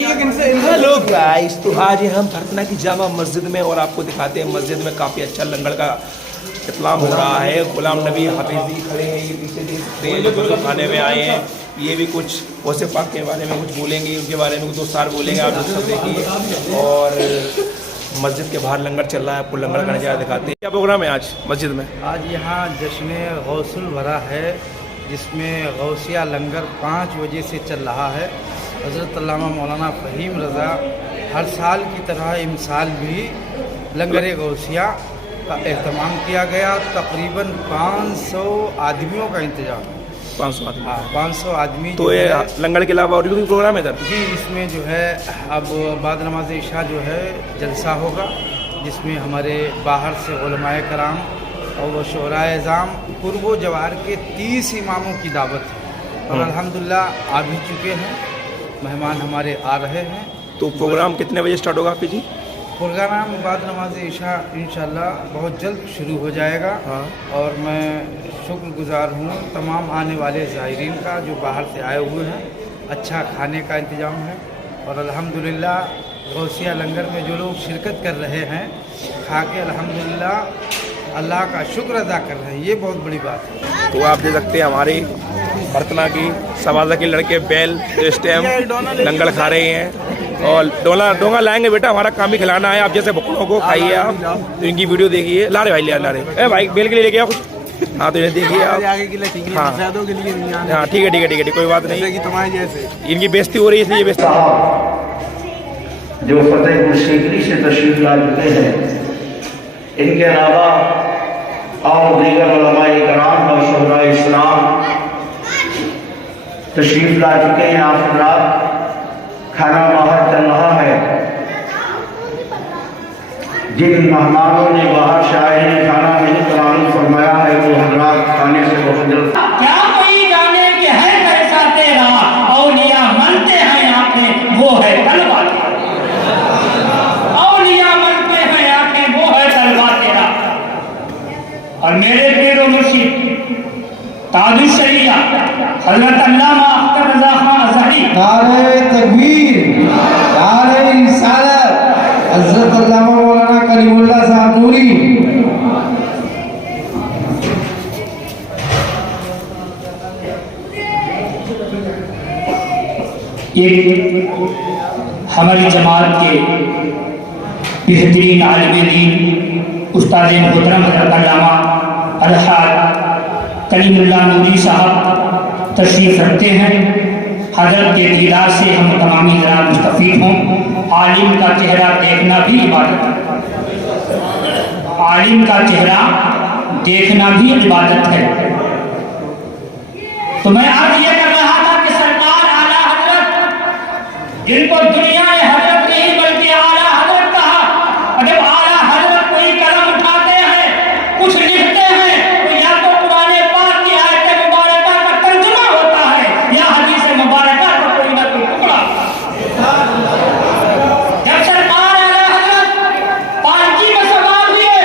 Hello guys, तो आज हम पटना की जामा मस्जिद में और आपको दिखाते हैं मस्जिद में काफ़ी अच्छा लंगर का इत्लाम हो रहा है। गुलाम नबी हाफिजी खड़े हैं, ये पीछे देख सकते हैं जो खाने में आए हैं। ये भी कुछ वैसे पाक के बारे में कुछ बोलेंगे, उनके बारे में कुछ दो सार बोलेंगे, आप लोग सब देखिए। और मस्जिद के बाहर लंगर चल रहा है, आपको लंगर का नज़ारा दिखाते हैं। क्या प्रोग्राम है आज मस्जिद में? आज यहाँ जश्न गौसुल भरा है, जिसमें गौसिया लंगर 5 बजे से चल रहा है। हज़रत अल्लामा मौलाना फ़हीम रज़ा हर साल की तरह इस साल भी लंगर गौसिया का एहतमाम किया गया। तकरीबन 500 आदमियों का इंतजाम है। 500 आदमी? हाँ, 500 आदमी। तो ये लंगर के अलावा और भी प्रोग्राम है इधर? जी, इसमें जो है अब बाद नमाज इशा जो है जलसा होगा, जिसमें हमारे बाहर से उलमाए कराम और शोराए एज़ाम कुर्ब जवार के 30 इमामों की दावत है और अल्हम्दुलिल्लाह आ भी चुके हैं। मेहमान हमारे आ रहे हैं। तो प्रोग्राम कितने बजे स्टार्ट होगा हाफिज जी? प्रोग्राम बाद नमाज इशा इंशाल्लाह बहुत जल्द शुरू हो जाएगा। हाँ। और मैं शुक्रगुजार हूँ तमाम आने वाले ज़ायरीन का जो बाहर से आए हुए हैं। अच्छा खाने का इंतज़ाम है और अल्हम्दुलिल्लाह गौसिया लंगर में जो लोग शिरकत कर रहे हैं, खा के अल्हम्दुलिल्लाह अल्लाह का शुक्र अदा कर रहे हैं। ये बहुत बड़ी बात है। तो आप देख सकते हैं हमारे पटना की समाजा के लड़के बैल इस टाइम लंगर खा रहे हैं और डोंगा लाएंगे। बेटा, हमारा काम ही खिलाना है। आप जैसे भक्तों को खाइए आप। तो इनकी वीडियो देखिए। ला रहे ए भाई, बेल के लिए लेके आओ कुछ। हाँ, तो ये देखिए आप। हाँ हाँ, ठीक है, कोई बात नहीं। तुम्हारे जैसे इनकी बेइज्जती हो रही है, इसलिए बेइज्जती जो फतेहपुर सीकरी से तशरीफ ला चुके हैं। इनके अलावा और दीगर उलमाए कराम और शुहरा इस्लाम तशरीफ ला चुके हैं। आप हज़रात, खाना बाहर चल रहा है। जिन मेहमानों ने बाहर से आए हैं, खाना नहीं तलाश फरमाया है, वो हज़रात खाने से बहुत जल्द। क्या कोई जाने कि है कैसा तेरा औलिया मनते हैं आंखें, वो है तलवा तेरा। औलिया मनते हैं आंखें, वो है तलवा तेरा। और मेरे पीरो मुर्शिद ताजुश शरिया हज़रत अल्लामा अख्तर रज़ा खान अज़हरी, नारे तकबीर, नारे रिसालत, हज़रत अल्लामा मौलाना कलीमुल्लाह साहब नूरी। ये हमारी जमात के बेहतरीन आलिम दीन उस्ताद मोहतरम हज़रत अल्लामा अलहाज कलीमुल्लाह नूरी साहब तशरीफ़ रखते हैं। हज़रत के दीदार से हम तमामी ज़रा मुस्तफ़ीद हों। आलिम का चेहरा देखना भी इबादत है। आलिम का चेहरा देखना भी इबादत है। तो मैं आज ये कर रहा था कि सरकार आला हज़रत, जिनको दुनिया ने हज़रत नहीं बल्कि आला हज़रत कहा, और जब आला हज़रत कोई कलम उठाते हैं, कुछ लिखते हैं, तो या तो कुरान पाक की आयत मुबारका का तर्जुमा होता है या हदीस मुबारका का कोई ना कोई टुकड़ा। जब सरकार आला हज़रत पालकी में सवार हुए,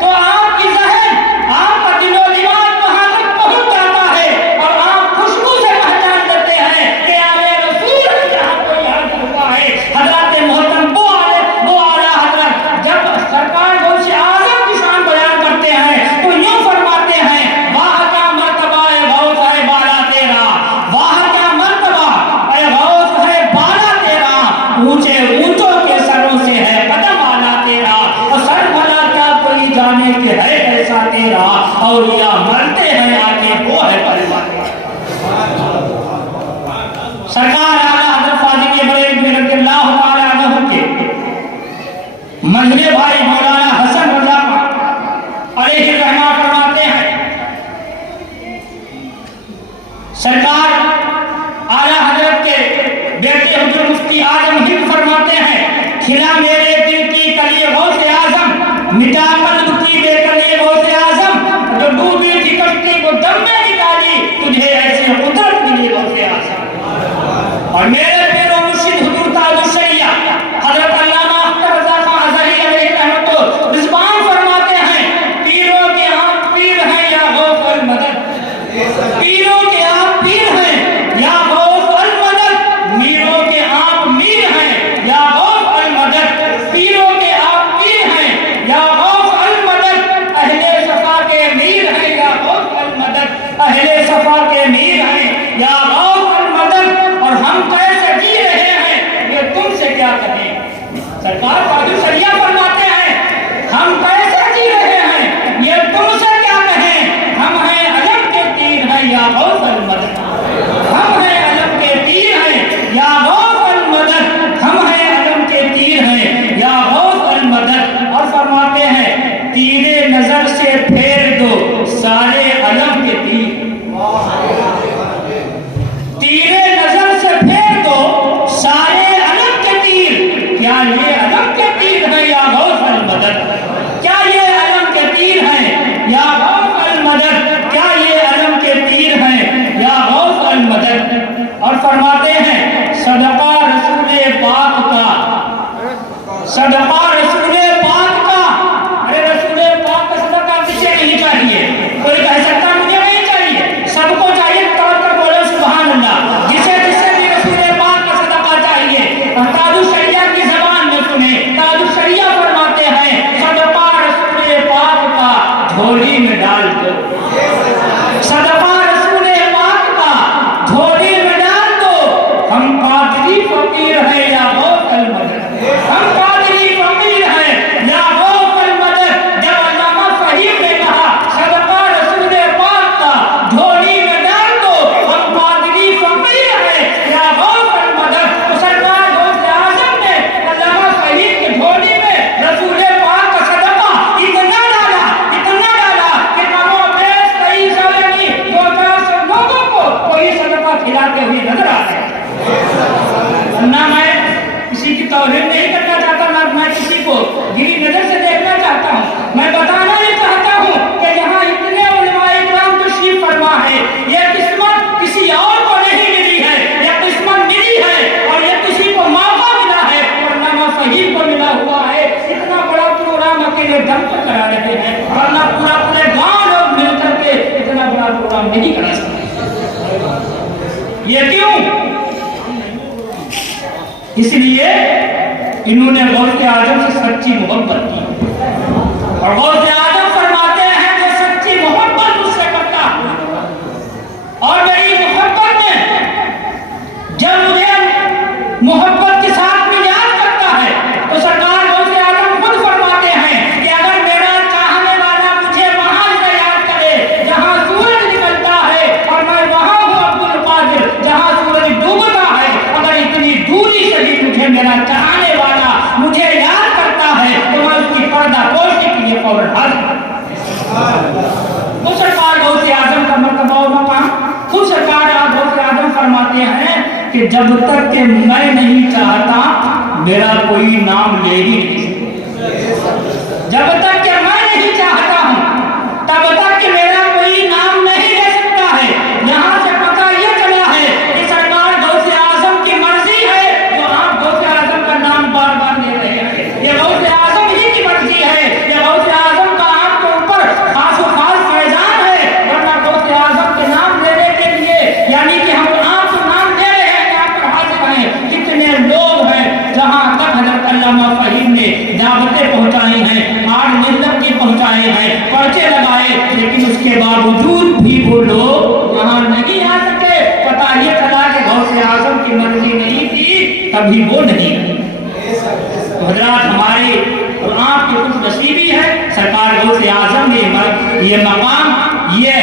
तो आपकी ज़हन, आपका दिलो दिमाग वहां तक पहुंच जाता है और आप खुशबू से पहचान लेते हैं कि आले रसूल यहाँ कोई हाजिर हुआ है। हज़रत मोहतरम वो आला हज़रत जब सरकार गौसे आज़म की शान बयान करते हैं, तो यूं फरमाते हैं, वाह क्या मर्तबा है गौस है बाला तेरा, वाह क्या मर्तबा है गौस है बाला तेरा, ऊंचे ऊंचों के सरों से है कदम आला तेरा, और सर भला क्या कोई जाने के है कैसा तेरा, और या मरते हैं आगे वो है परिवार। सरकार आला हज़रत फाज़िल बरेलवी रज़ियल्लाहु ताला अन्हु के मंझले भाई मौलाना हसन रज़ा अलैहि रहमा फरमाते हैं, सरकार आला हज़रत के बेटे हुजूर मुफ्ती आजम हिंद फरमाते हैं, खिला मेरे दिल की कली गौसे आजम, मिटा कल्ब की बेकली गौसे आजम, जो डूबी थी कश्ती को दम में निकाली, तुझे ऐसी कुदरत मिली गौसे आजम। और मेरे पीरो मुर्शिद हुजूर ताजुश शरिया हज़रत अल्लामा अख्तर रज़ा खान अज़हरी अलैहि रहमतुल्लाह रिज़वान फरमाते हैं, पीरों के आप पीर हैं या गौस अल मदद, पीरों के आप पीर हैं या गौस अल मदद, मीरों के आप मीर इसलिए इन्होंने गौसे आजम से सच्ची मोहब्बत की। और गौसे आजम फरमाते हैं जो सच्ची मोहब्बत मुझसे करता और मेरी मोहब्बत में जब मुझे मोहब्बत के साथ में याद करता है तो सरकार गौसे आजम खुद फरमाते हैं कि अगर मेरा चाहने वाला मुझे वहां से याद करे जहां सूरज निकलता है और मैं वहां हूं अब्दुल कादिर जहां सूरज डूबता है, अगर इतनी दूरी से भी मुझे मेरा चाहने वाला मुझे याद करता है तो मैं उसकी पर्दा पोशी के लिए फौरन हाजिर। तो सरकार गौसे आजम का मर्तबा और मकाम खुद सरकार गौसे आजम फरमाते हैं कि जब तक कि मैं नहीं चाहता मेरा कोई नाम ले ही नहीं सकता। जब तक कि मैं नहीं चाहता हूं तब तक कि मेरा कोई नाम नहीं ले सकता है। यहां से पता यह चला है कि सरकार गौसे आजम की मर्जी है जो आप गौसे आजम का नाम बार बार ले रहे हैं। ये गौसे आजम ही की मर्जी है, ये गौसे आजम का आपके ऊपर खास फैजान है, वरना गौसे आजम के नाम लेने के लिए यानी कि हम आपको नाम दे रहे हैं, यहाँ पर हाजिर हैं। कितने लोग हैं जहाँ तक हजरत अल्लामा फहीम ने दावतें पहुँचाई हैं, आठ मिल्लत की पहुँचाए हैं, पर्चे लगाए, लेकिन उसके बावजूद भी वो लोग यहाँ नहीं आ सके। पता ये चला कि गौसे आजम की मर्जी नहीं थी तभी वो नहीं। तो हजरात हमारे और आपके कुछ नसीबी है सरकार गौसे आजम ने ये मकाम ये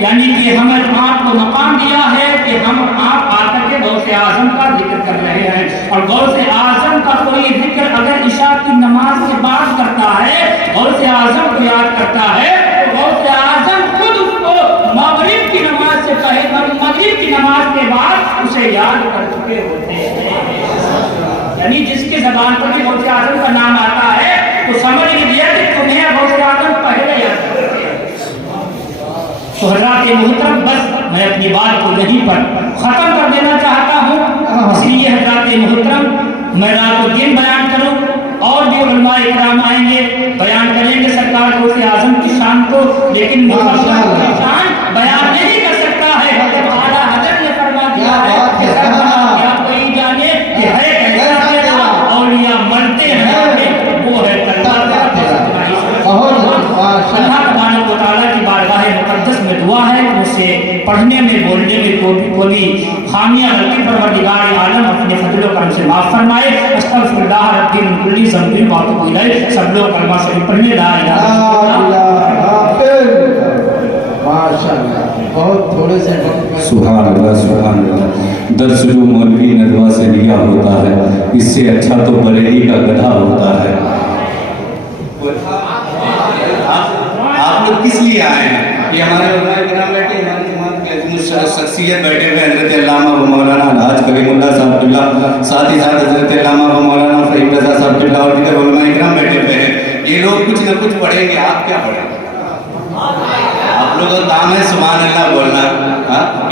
यानी कि हमें आपको मकाम दिया है कि हम आप आकर के गौसे आजम का जिक्र कर रहे हैं। और गौसे आजम का कोई जिक्र अगर इशा की नमाज के बाद करता है, गौसे आजम को याद करता है, तो गौसे आजम खुद उसको मगरिब की नमाज से पहले मगरिब की नमाज के बाद उसे याद कर चुके होते हैं। यानी जिसकी जबान पर भी गौसे आजम का नाम आता है तो समझ लीजिए कि तुम्हें गौसे आजम पहले याद करते हैं। तो हज़रात मोहतरम बस मैं अपनी बात को यहीं पर ख़त्म कर देना चाहता हूँ। इसलिए हज़रात मोहतरम मैं रात दिन बयान करूँ और भी उलमा इकराम आएंगे बयान करेंगे सरकार गौसे आजम की शान को, लेकिन शान बयान नहीं कर सकता है। आला हज़रत ने फरमा दिया है कि क्या कोई जाने कि है कैसा औलिया मरते हैं वो है अल्लाह तबारक व तआला की बारगाह मुक़द्दस में दुआ है कि मुझसे पढ़ने में बोलने में कोई भी खामियां गलती परवरदिगार आलम अपने फजल करम से माफ फरमाए। अस्तगफिरुल्लाह रब्बी मिन कुल्ली ज़ंबिन व अतूबु इलैह। सब लोग कलमा शरीफ पढ़ने ला इलाहा माशाअल्लाह। बहुत थोड़े से वक्त में सुभान अल्लाह। दर्स जो मौलवी नदवा से लिया होता है इससे अच्छा तो बरेली का गधा होता है। आप लोग किस लिए आए हैं? ये हमारे उलमा-ए-किराम बैठे, हमारे शख्सियत बैठे हुए हज़रत अल्लामा व मौलाना अलहाज करीमुल्लाह साहब किबला, साथ ही साथ हज़रत अल्लामा व मौलाना फ़हीम रज़ा साहब किबला और दीगर उलमा-ए-किराम बैठे हुए हैं। ये लोग कुछ न कुछ पढ़ेंगे, आप क्या पढ़ेंगे? आप लोगों का काम है सुभान अल्लाह बोलना।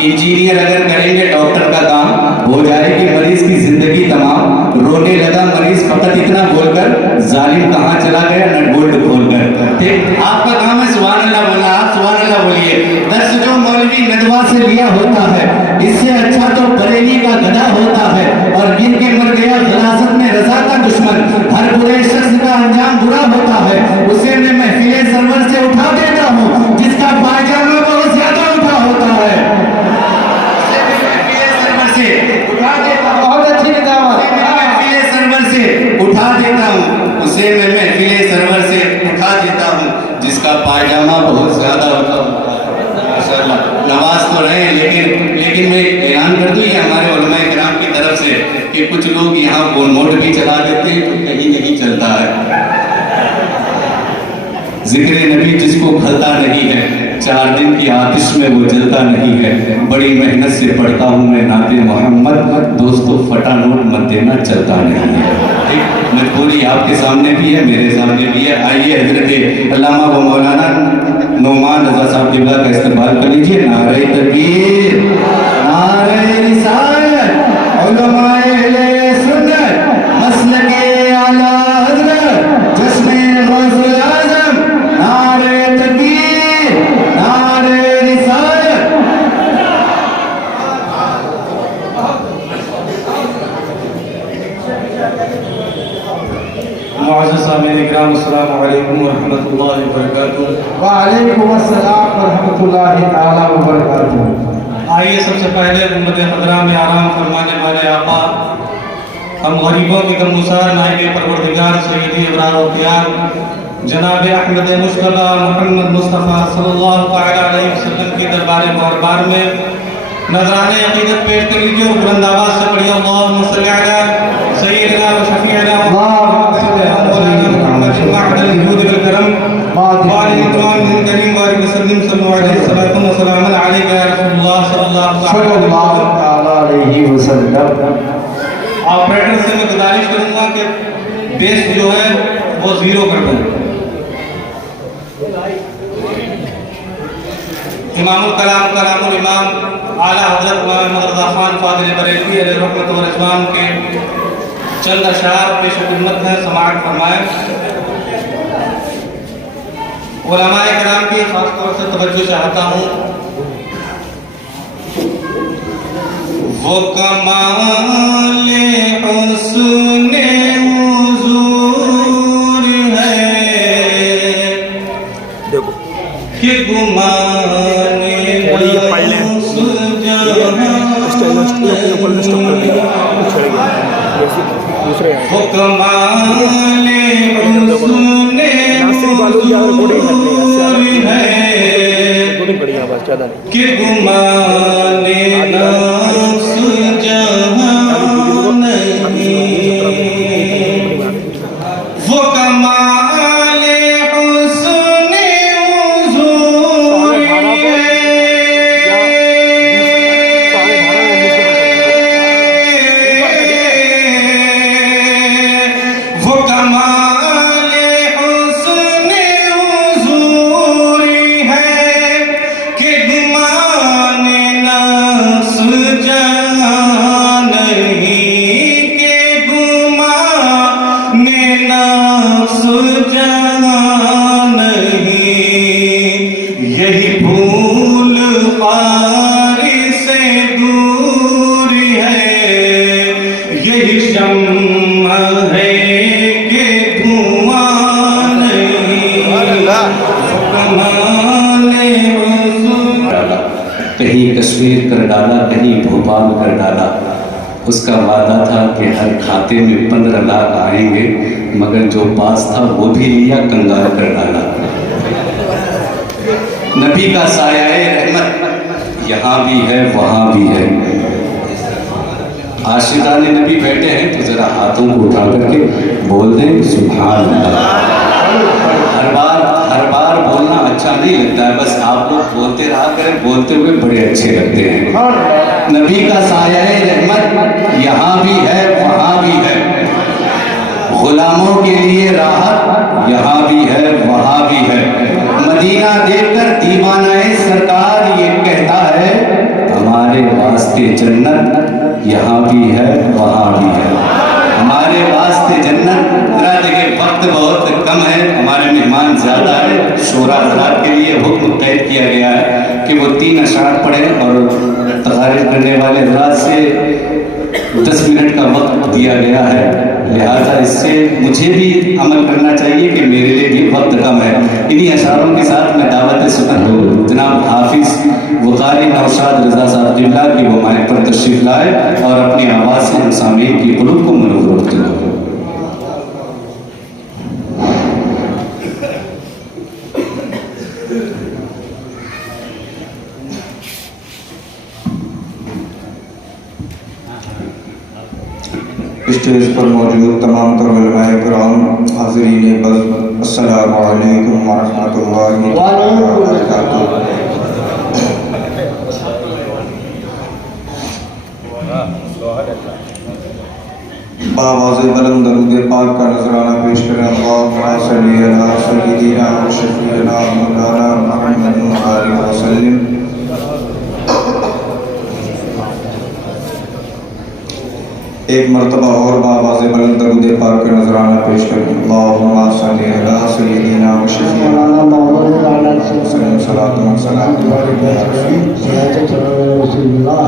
इंजीनियर अगर करेंगे डॉक्टर का काम हो जाएगी मरीज की जिंदगी तमाम। रोने लगा मरीज फकत इतना बोलकर जालिम कहाँ चला गया नट बोल्ट खोलकर। ठीक, आपका काम है सुभान अल्लाह बोलना। आप सुभान अल्लाह बोलिए। दर्स जो मौलवी नदवा से लिया होता है इससे अच्छा तो बरेली का गधा होता है। और गिन के मर गया गिलासत में रजा का दुश्मन। हर बुरे शख्स का अंजाम बुरा होता है, उसे मैं महफिले सरवर से उठा देता हूँ जिसका पायजामा बहुत ज्यादा उठा होता है। से उठा देता हूं, बहुत अच्छी दावत। मैं महफिले सरवर से उठा देता हूं, उसे मैं महफिले सरवर से उठा देता हूं जिसका पायजामा बहुत ज्यादा होता है। माशाअल्लाह नवाज तो रहे लेकिन मैं ऐलान कर दूं ये हमारे उलमा-ए-किराम की तरफ से कि कुछ लोग यहाँ वो नोट भी चला देते हैं तो कहीं नहीं चलता है। जिक्र नबी जिसको खलता नहीं है 4 दिन की आतिश में वो जलता नहीं है। बड़ी मेहनत से पढ़ता हूँ मैं नाते मोहम्मद, दोस्तों फटा नोट मत देना चलता नहीं है। मजबूरी आपके सामने भी है मेरे सामने भी है। आइए हजरत अल्लामा व मौलाना नोमान रज़ा साहब किबला का इस्तेमाल कर लीजिए। नारे तकबीर, नारे रिसालत, उलमाए अहले सुन्नत, मसलके आला हज़रत, जश्न गौसुल आज़म, नारे तकबीर, नारे रिसालत। मुअज़्ज़ज़ सामीन इकराम, अस्सलामु अलैकुम व रहमतुल्लाहि व बरकातुहू। वालेकुम अस्सलाम व रहमतुल्लाहि ताला व बरकातुहू। आइए सबसे पहले उम्मत खतरा में आराम फरमाने वाले आका, हम गरीबों की गमगुसार नाइब परवरदिगार सय्यदी अबरार व ख़ियार जनाब अहमद मुश्तबा मोहम्मद मुस्तफ़ा सल्लल्लाहु तआला अलैहि वसल्लम की दरबार मुबारक में नजराने अक़ीदत पेश कर लीजिए और बुलंद आवाज़ से पढ़िए अल्लाहुम्मा सल्लि अला सय्यिदिना व शफ़ीअना मौलाना मुहम्मद मअदल जुद वल करम वाली इकराम बिन करीम वाली वसल्लम सल्लल्लाहु अलैहि सल्लम व सलाम अलैका या रसूलुल्लाह सल्लल्लाहु तआला अलैहि वसल्लम। ऑपरेटर से मैं गुजारिश करूंगा कि बेस जो है वो 0 कर दें। इमामुल कलाम कलामुल इमाम आला हज़रत मौलाना रज़ा खान फ़ाज़िल बरेलवी अलैहि रहमत व रिज़वान के चंद अशार पेश खिदमत है, समाअत फरमाएं। उलमाए किराम की खास तौर से तवज्जो चाहता हूँ। वो कमाले हुस्ने हुज़ूर है कि गुमाने वो कमाले हुस्ने हुज़ूर है कि गुमाने नफ्स जहां नहीं। वो कमाले हुस्ने हुज़ूर है वो कमाले हुस्ने हुज़ूर है कि गुमाने नफ्स जहां नहीं, के गुमाने नफ्स जहां नहीं। यही भूल ख़ारी से दूर है, यही शम्मा है कि धुआं नहीं। कमाले हुस्न कहीं कश्मीर कर डाला, कहीं भोपाल कर डाला। उसका वादा था कि हर खाते में 15 लाख आएंगे, मगर जो पास था वो भी लिया, कंगाल कर डाला। नबी का साया रहमत यहाँ भी है वहाँ भी है। आशिकाने नबी बैठे हैं तो जरा हाथों को उठा करके बोल दें सुभान अल्लाह। हर बार बोलना अच्छा नहीं लगता है, बस आप लोग बोलते रहा करें, बोलते हुए बड़े अच्छे लगते हैं। नबी का साया रहमत यहाँ भी है वहाँ भी है। गुलामों के लिए राहत यहाँ भी है वहाँ भी है। मदीना देखकर दीवानाए सरकार ये कहता है, हमारे वास्ते जन्नत यहाँ भी है वहाँ भी है। हमारे वास्ते जन्नत। जरा देखिए वक्त बहुत कम है, हमारे मेहमान ज़्यादा है, शोरा हज़रात के लिए हुक्म कैद किया गया है कि वो 3 अशार पढ़ें और तकारीर करने वाले हज़रात से 10 मिनट का वक्त दिया गया है। लिहाजा इससे मुझे भी अमल करना चाहिए कि मेरे लिए भी वक्त कम है। इन्हीं अशारों के साथ मैं दावत सुना जनाब हाफिज़ वक़ारी नौशाद रज़ा साहब क़िबला की वो माइक पर तशरीफ़ लाए और अपनी आवाज़ से हम सामीन की क़ुलूब को मनोवर करते। स्टेज पर मौजूद तमाम तर उलमाए किराम, हाज़रीन बज़, अस्सलामु अलैकुम व रहमतुल्लाहि व बरकातुहू। बावाज़े बुलंद दरूद पाक का नजराना पेश करें। अल्लाहुम्मा सल्लि अला सय्यिदिना व शफ़ीअना मौलाना मुहम्मद व आलिहि वसल्लम। एक मरतबा और बावाज़े बुलंद दरूद पाक का नजराना पेश करें। अल्लाहुम्मा सल्लि अला सय्यिदिना व शफ़ीअना मौलाना वसल्लम सलातो व सलाम अलैका या रसूलल्लाह।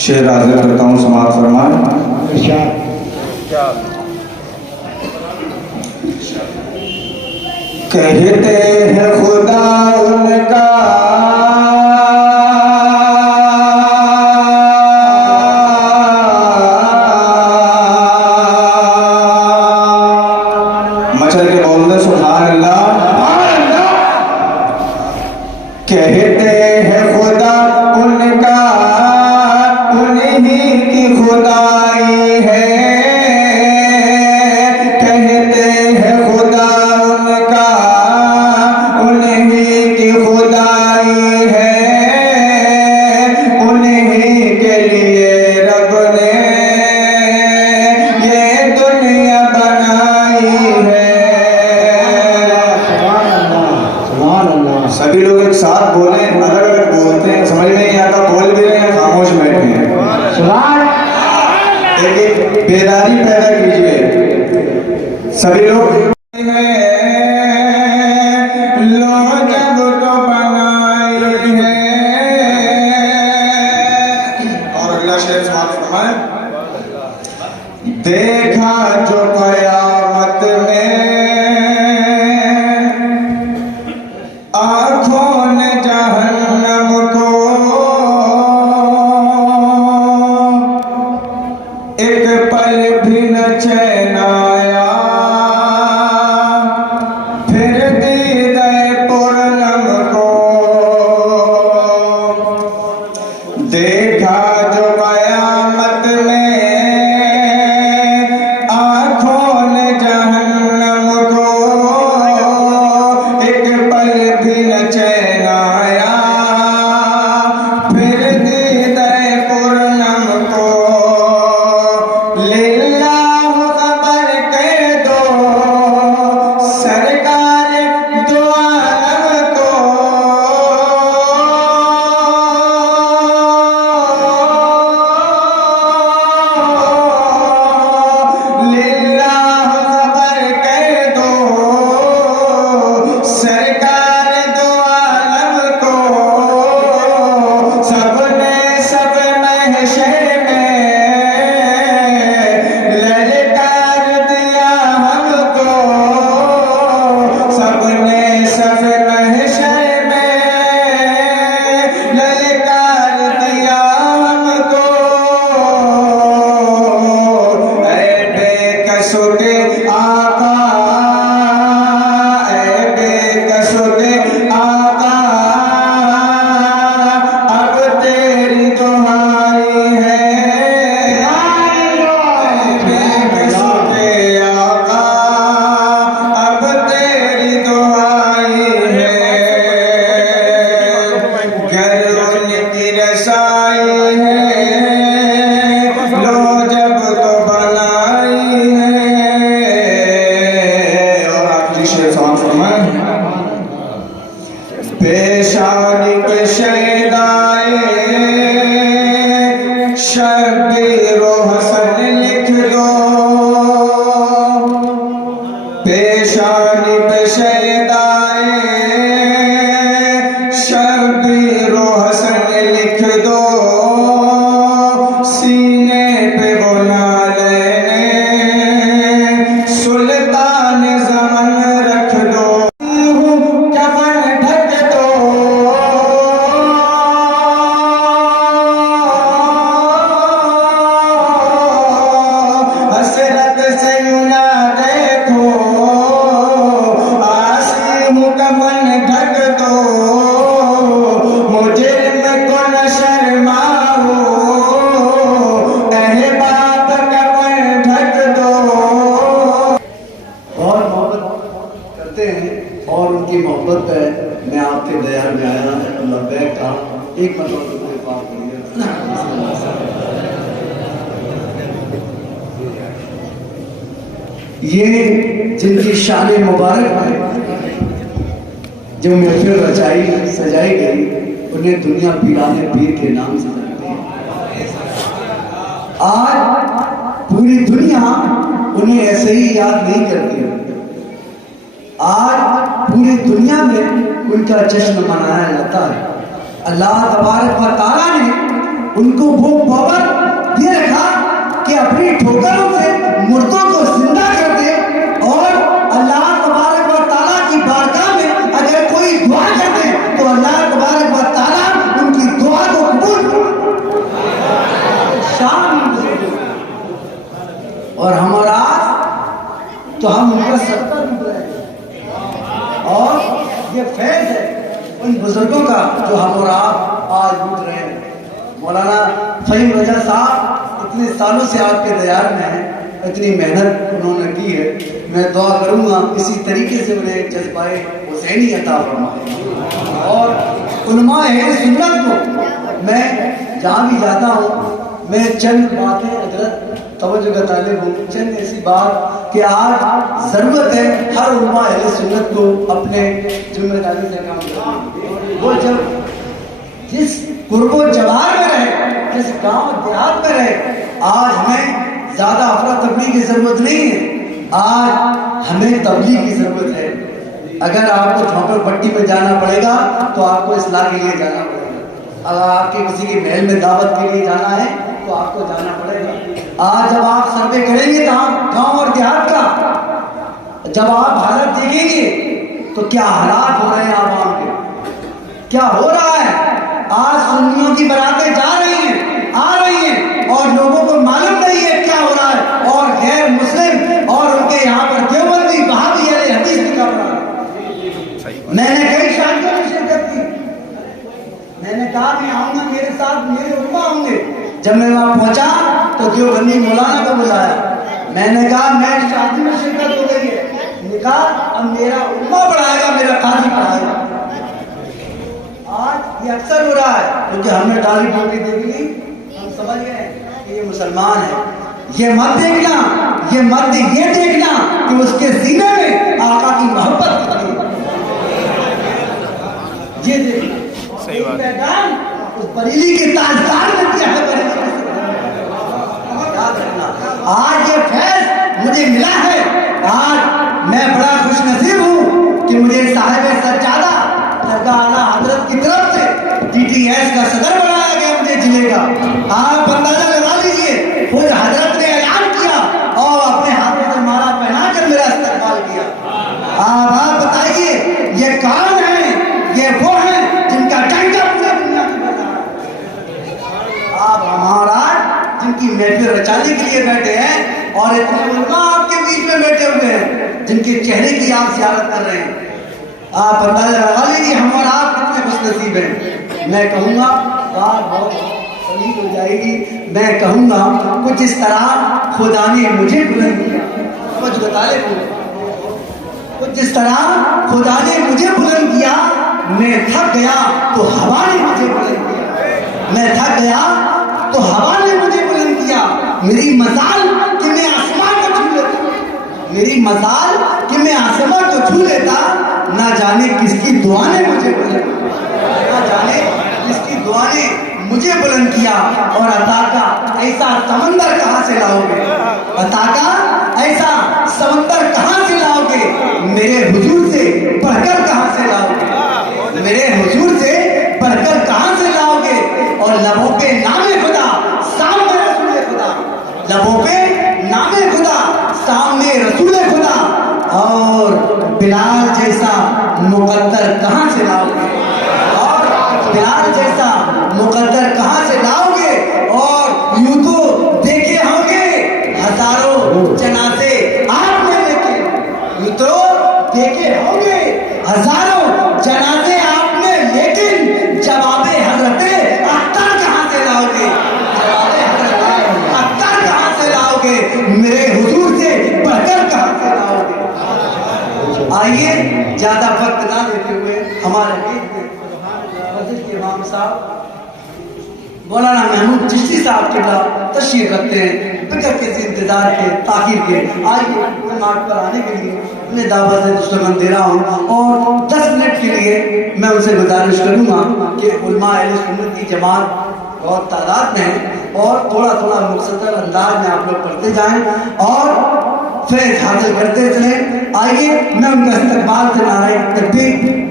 शेर हाजिर करता हूँ, समाप्त फरमाएं। कहते हैं खुदा उनका मचल के बोल दे सुभान अल्लाह। कहते हैं खुदा उनका उन्हीं की खुदाई है, कहते हैं खुदा उनका उन्हीं की खुदाई है, उन्हीं के लिए रब ने ये दुनिया बनाई है। सभी लोग एक साथ बोले, अलग अलग बोलते हैं, समझ नहीं आता, बोल भी रहे हैं, खामोश बैठे हैं। एक बेदारी पैदा कीजिए सभी लोग। लो जब तो बनाई है, और अगला शेर समाप्त फरमाएं। देखा जो कयामत में आँखों ने जहन्नम को, एक पल भी न चैन आया, फिर दीदे पूर्णम को। देखा जो कयामत में आँखों ने जहन्नम को, एक पल भी न चैन आया, फिर दीदे पूर्णम को। लिल्लाह खबर कर दो सरकार दो आलम को, लिल्लाह खबर कर दो सरकार दो आलम को। सबने सब महशर में ललकार दिया हमको, सबने सब महशर में ललकार दिया हमको। ऐ बेकसों के आका, ऐ बेकसों के आका, अब तेरी दुहाई है। ऐ बेकसों के आका, अब तेरी दुहाई है। घर उनकी रसाई है, लो जब तो बनाई है। और आखिरी शेर समाप्त फरमाएं। पेशानी पे शैदाए शब्बीर व हसन लिख दो, पेशानी पे शैदाए शब्बीर व हसन लिख दो, सीने पे बुना लेने सुल्तान ज़मन रख दो। कफन ढक दो, हसरत से यूं ना देखो, आसी हूँ कफन ढक दो, मुझे को न शर्माओ, अहे बाप कफन ढक दो। और मोहब्बत करते हैं और उनकी मोहब्बत है। मैं आपके बयान में आया है, अल्लाह बैठा एक मतलब पाक करिए। ये जिनकी शान मुबारक है, जो महफिल रचाई सजाई गई, उन्हें दुनिया पीराने पीर के नाम से जानती है। आज पूरी दुनिया उन्हें ऐसे ही याद नहीं करती है। आज पूरी दुनिया में उनका जश्न मनाया जाता है। अल्लाह तबारक व तआला ने उनको वो पावर ये रखा कि अपनी ठोकरों से मुर्दों को जिंदा कर दे और अल्लाह तबारक व तआला की बारगाह में अगर कोई दुआ करते तो अल्लाह तबारक व तआला उनकी दुआ को कबूल शान। और हमारा तो हम उनका सदका लूट रहे हैं और ये फैज है उन बुजुर्गों का जो हम और आप आज लूट रहे हैं। मौलाना फहीम रजा साहब इतने सालों से आपके दयार में हैं, इतनी मेहनत उन्होंने की है। मैं दुआ करूंगा इसी तरीके से उन्हें जज्बाए हुसैनी अता फरमाए। और उलमा अहले सुन्नत को मैं जहाँ भी जाता हूँ मैं चंद बातें हजरत तवज्जो का तालिब हूँ, चंद ऐसी बात कि आज जरूरत है हर उलमा अहले सुन्नत को अपने जिम्मेदारी से काम करना। वो जब जिस कुर्बो जवार में रहे, जिस गांव देहात में रहे, आज हमें ज्यादा अफरा तफरी की जरूरत नहीं है, आज हमें तबलीग की जरूरत है। अगर आपको झोंपड़पट्टी में जाना पड़ेगा तो आपको इस्लाह के लिए जाना पड़ेगा। अगर आपके किसी के महल में दावत के लिए जाना है तो आपको जाना पड़ेगा। आज जब आप सर्वे करेंगे गांव और देहात का, जब आप हालत देखेंगे तो क्या हालात हो रहे हैं आवाम के, क्या हो रहा है। आज सुन्नियों की बरातें जा रही हैं, आ रही हैं और लोगों को मालूम नहीं है क्या हो रहा है। और गैर मुस्लिम और उनके यहाँ पर देवबंदी वहाबी अहले हदीस निकल रहा है। मैंने कई शादियों में शिरकत की, मैंने कहा मैं आऊंगा, मेरे साथ मेरे उम्मा होंगे। जब मैं वहां पहुंचा तो देवबंदी मौलाना को बुलाया, मैंने कहा मैं शादी में शिरकत हो गई है, निकाह अब मेरा उम्मा पढ़ाएगा, मेरा काजी पढ़ाएगा। आज ये अक्सर हो रहा है क्योंकि हमने काली टोपी देख ली, हम समझ गए कि ये मुसलमान है। ये मत देखना, ये मत ये देखना कि उसके सीने में आका की मोहब्बत है, ये देखना। सही बात है। उस बरेली के ताजदार में क्या है, आज ये फैज मुझे मिला है। आज मैं बड़ा खुशनसीब हूँ कि मुझे साहिब सज्जादा आला हजरत की तरफ से TTS का सदर बनाया गया मुझे जिले का। आप अंदाजा लगा लीजिए, खुद हजरत ने ऐलान किया और अपने हाथों से माला पहनाकर मेरा इस्तकबाल किया। आप बताइए ये कौन है? ये वो है जिनका डंका पूरे दुनिया में बजा है। आप हमारा जिनकी महफिल रचाने के लिए बैठे हैं और इतने उलमा आपके बीच में बैठे हुए हैं जिनके चेहरे की आप ज़ियारत कर रहे हैं। आप अंदाजा लगा लीजिए हम और आप कितने खुशनसीब हैं। मैं कहूँगा बात बहुत सही हो जाएगी। मैं कहूँगा कुछ इस तरह खुदा ने मुझे बुलंद किया, कुछ बता ले, कुछ इस तरह खुदा ने मुझे बुलंद किया। मैं थक गया तो हवा ने मुझे बुलंद किया, मैं थक गया तो हवा ने मुझे बुलंद किया। मेरी मजाल कि मैं आसमान को छू लेता, मेरी मजाल कि मैं आसमान को छू लेता। ना जाने किसकी दुआ ने मुझे बुलंद किया, ना जाने किसकी दुआ ने मुझे बुलंद किया। और अता का ऐसा समंदर कहाँ से लाओगे, अता का ऐसा समंदर कहाँ से लाओगे, मेरे हुजूर से बढ़कर कहाँ से लाओगे, मेरे हुजूर से बढ़कर कहाँ से लाओगे। और लबों पे नामे खुदा सामने रसूले खुदा, लबों पे नामे खुदा सामने रसूले खुदा। और बिलाल जैसा मुकद्दर कहाँ से लाओगे, और बिलाल जैसा मुकद्दर कहाँ से लाओगे। और यूं तो देखे होंगे हजारों जनाजे आपने, लेकिन यूं तो देखे होंगे हजारों जनाजे आपने, लेकिन जवाबे हजरते अख्तर कहाँ से लाओगे, जवाबे हजरते अख्तर कहाँ से लाओगे, मेरे हुजूर से बढ़कर कहाँ से लाओगे। आइए ज्यादा वक्त ना लेते हुए हमारे मस्जिद के इमाम साहब मौलाना महमूद चिश्ती साहब के बाद तशरीफ रखते हैं, बिगर किसी इंतजार के ताखिर के। आइए मार्ग पर आने के लिए मैं दावा से दुश्मन दे रहा हूँ और 10 मिनट के लिए मैं उनसे गुजारिश करूँगा कि उलमा अहले सुन्नत की जमात बहुत तादाद में है और थोड़ा थोड़ा मुख्तसर अंदाज में आप लोग पढ़ते जाएं और फैज़ हासिल करते चलें। आइए मैं उनका इस्तकबाल से नारे तकबीर।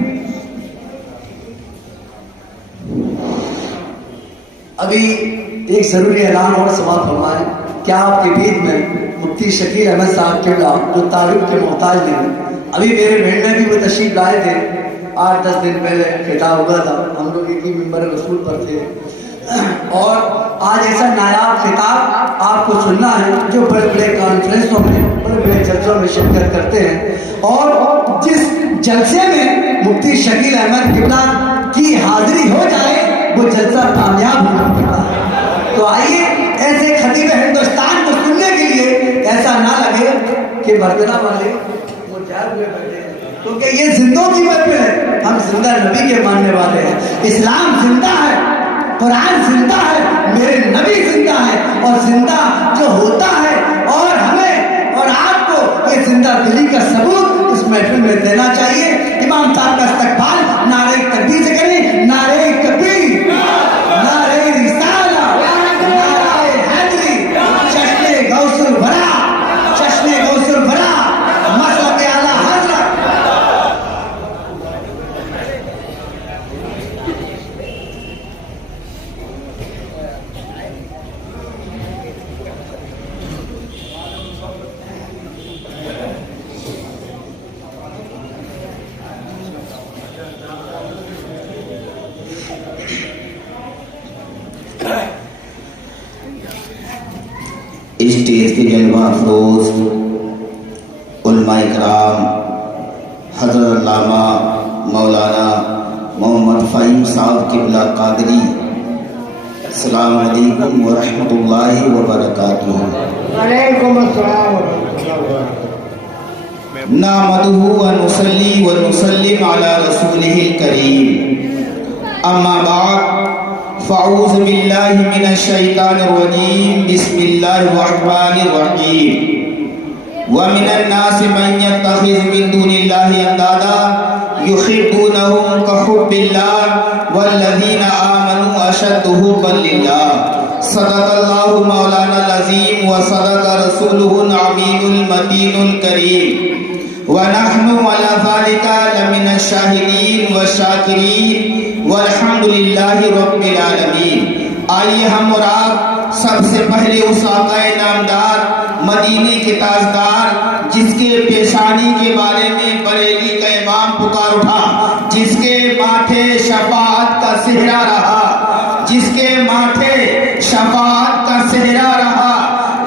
अभी एक जरूरी ऐलान और समाप्त फरमाएं। क्या आपके बीच में मुफ्ती शकील अहमद साहब के जो तारीफ के मोहताज नहीं, अभी मेरे बहन में भी वो तशरीफ लाए थे 8-10 दिन पहले खिताब हुआ था, हम लोग एक ही मिंबर रसूल पर थे। और आज ऐसा नायाब खिताब आपको सुनना है जो बड़े बड़े कॉन्फ्रेंसों में, बड़े बड़े जलसों में शिरकत करते हैं, और जिस जलसे में मुफ्ती शकील अहमद किबला की हाजिरी हो जाए वो जलसा कामयाब होता है। तो आइए ऐसे खतीब हिंदुस्तान को सुनने के लिए ऐसा ना लगे कि बरगना वाले वो जाग हुए बैठे हैं, क्योंकि ये जिंदों की महफिल है। हम जिंदा नबी के मानने वाले हैं। इस्लाम जिंदा है, कुरान जिंदा है, मेरे नबी जिंदा है, और जिंदा जो होता है और हमें और आपको ये जिंदा दिली का सबूत इस महफिल में देना चाहिए। इमाम साहब का इस्तकबाल नारे तकबीर से करें। नारे तकबीर, नारे रिसाला, नारे हैदरी, चश्मे गौसुल भरा, चश्मे गौसुल भरा, मसलक आला हज़रत। स्टेज के जलवा अफरोज उलमा इकराम हज़रत अल्लामा मौलाना मोहम्मद फ़हीम साहब किबला कादरी, अस्सलाम वालेकुम व रहमतुल्लाहि व बरकातुहू। नहमदुहु व नुसल्ली व नुसल्लिम अला रसूलिहिल करीम। अम्मा बाद फ़अऊज़ु बिल्लाहि मिनश शैतानिर रजीम। बिस्मिल्लाहिर रहमानिर रहीम। व मिनन नासि मन यत्तखिज़ु मिन दूनिल्लाहि अंदादा युहिब्बूनहुम कहुब्बिल्लाह वल्लज़ीना आमनू अशद्दु हुब्बन लिल्लाह। सदक़ल्लाहु मौलानाल अज़ीम व सदक़ रसूलुहुल अमीनुल मतीनुल करीम। व नहनु अला ज़ालिका लमिनश शाहिदीन व शाकिरीन वल्हम्दुलिल्लाहि रब्बिल आलमीन। आइए हम और आप सबसे पहले उस आक़ाए नामदार मदीने के ताजदार जिसके पेशानी के बारे में बरेली का इमाम पुकार उठा, जिसके माथे शफाअत का सेहरा रहा, जिसके माथे शफाअत का सेहरा रहा,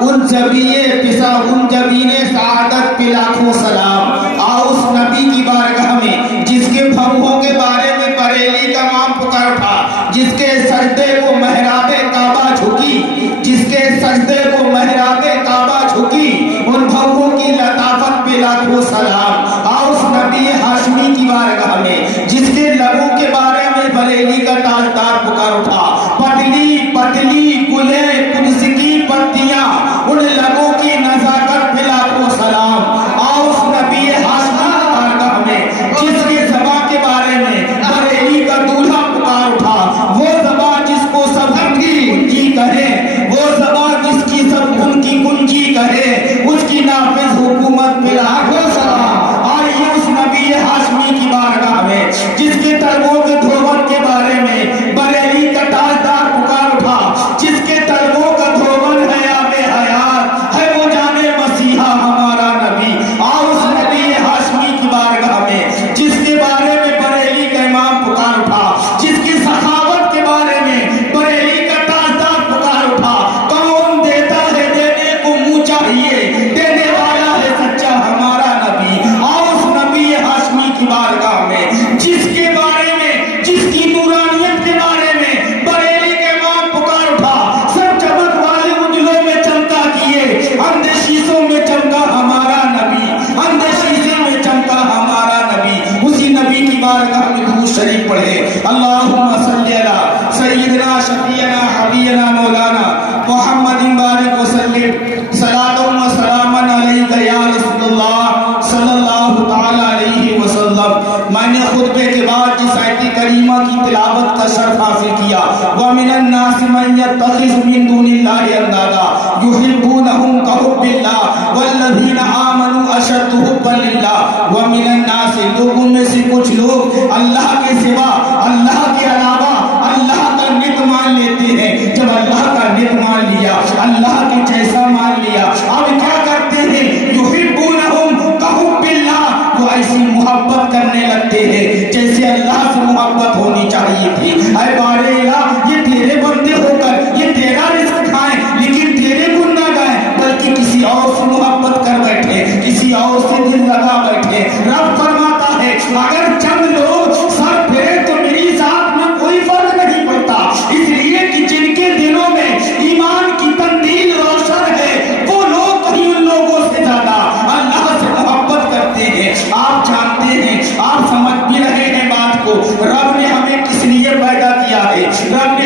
उन जबीने सआदत पे लाखों सलाम। आओ उस नबी की बारगाह में जिसके फरूहों के बारे में बरेली का इमाम पुकार उठा, जिसके सजदे को महराबे काबा झुकी, जिसके सजदे को महराबे काबा झुकी, उन फरूहों की लताफत पे लाखों सलाम। आओ उस नबी हाशमी की बारगाह में जिसके लबों के बारे में बरेली का ताजदार पुकार उठा। पतली पतली गुले कुद्स की पत्तियां, उन लबों की नजाकत पे लाखों सलाम। आओ उस नबी हाशमी की बारगाह में जिसके ज़बां के बारे में बरेली का दूल्हा पुकार उठा। वो ज़बां जिसको सब उनकी कुंजी कहे, वो ज़बां जिसकी सब उनकी कुंजी कहे, उसकी नाफिज हुकूमत पे लाखों सलाम। आइए उस नबी हाशमी की बारगाह में जिसके तलवों के धोवन के बारे में बरेली का ताजदार पुकार उठा, जिसके तलवों का धोवन है आबे हयात है, वो जाने मसीहा हमारा नबी। आओ उस नबी हाशमी की बारगाह में जिसके बारे में बरेली का इमाम पुकार उठा, जिसकी सखावत के बारे में बरेली का ताजदार पुकार उठा। कौन देता है देने को मुँह चाहिए, देने वाला है सच्चा हमारा नबी। आओ उस नबी हाशमी की बारगाह में जिसके बारे में, जिसकी नूरानियत के बारे में बरेली के इमाम पुकार उठा। सब चमक वाले उजलों में चमका किए, अंधे शीशों में चमका हमारा नबी, अंधे शीशे में चमका हमारा नबी। उसी नबी की बारगाह में दुरूद शरीफ पढ़े। अल्लाहुम्मा सल्ली अला सय्यिदना शफीअना हबीबना मौलाना मुहम्मदिन बारिक व सल्लिम सलातुम व सलामन अलैका या रसूलुल्लाह सल्लल्लाहु तआला अलैहि वसल्लम। मैंने खुतबे के बाद जिस आयत करीमा की तिलावत का शर्फ हासिल किया, व मिनन नासि मन यत्तखिज़ु मिन दूनिल्लाहि अंदादा युहिब्बूनहुम कहुब्बिल्लाह वल्लज़ीना आमनू अशद्दु हुब्बन लिल्लाह। व मिनन नासि, लोगों में से कुछ लोग अल्लाह के सिवा, अल्लाह के अलावा अल्लाह का नित मान लेते देते हैं। जब अल्लाह का नित मान लिया, अल्लाह के जैसा मान लिया, अब क्या करते हैं? युहिब्बूनहुम कहुब्बिल्लाह, वो ऐसी मोहब्बत करने लगते हैं जैसे अल्लाह से मोहब्बत होनी चाहिए थी। ऐ बारे इलाह, ये तेरे बंदे होकर ये तेरा रिज़्क खाएं, लेकिन तेरे गुण ना गाएं, बल्कि किसी और से मोहब्बत कर बैठे, किसी और से दिल लगा बैठे। रब फरमाता है अगर चंद लोग सर फेरे तो मेरी जात में कोई फर्क नहीं पड़ता, इसलिए कि जिनके दिलों में ईमान की तंदील रोशन है वो लोग कहीं उन लोगों से ज्यादा अल्लाह से मोहब्बत करते हैं। आप जानते हैं, आप समझ भी रहे हैं बात को, रब ने हमें किस लिए पैदा किया है, रब ने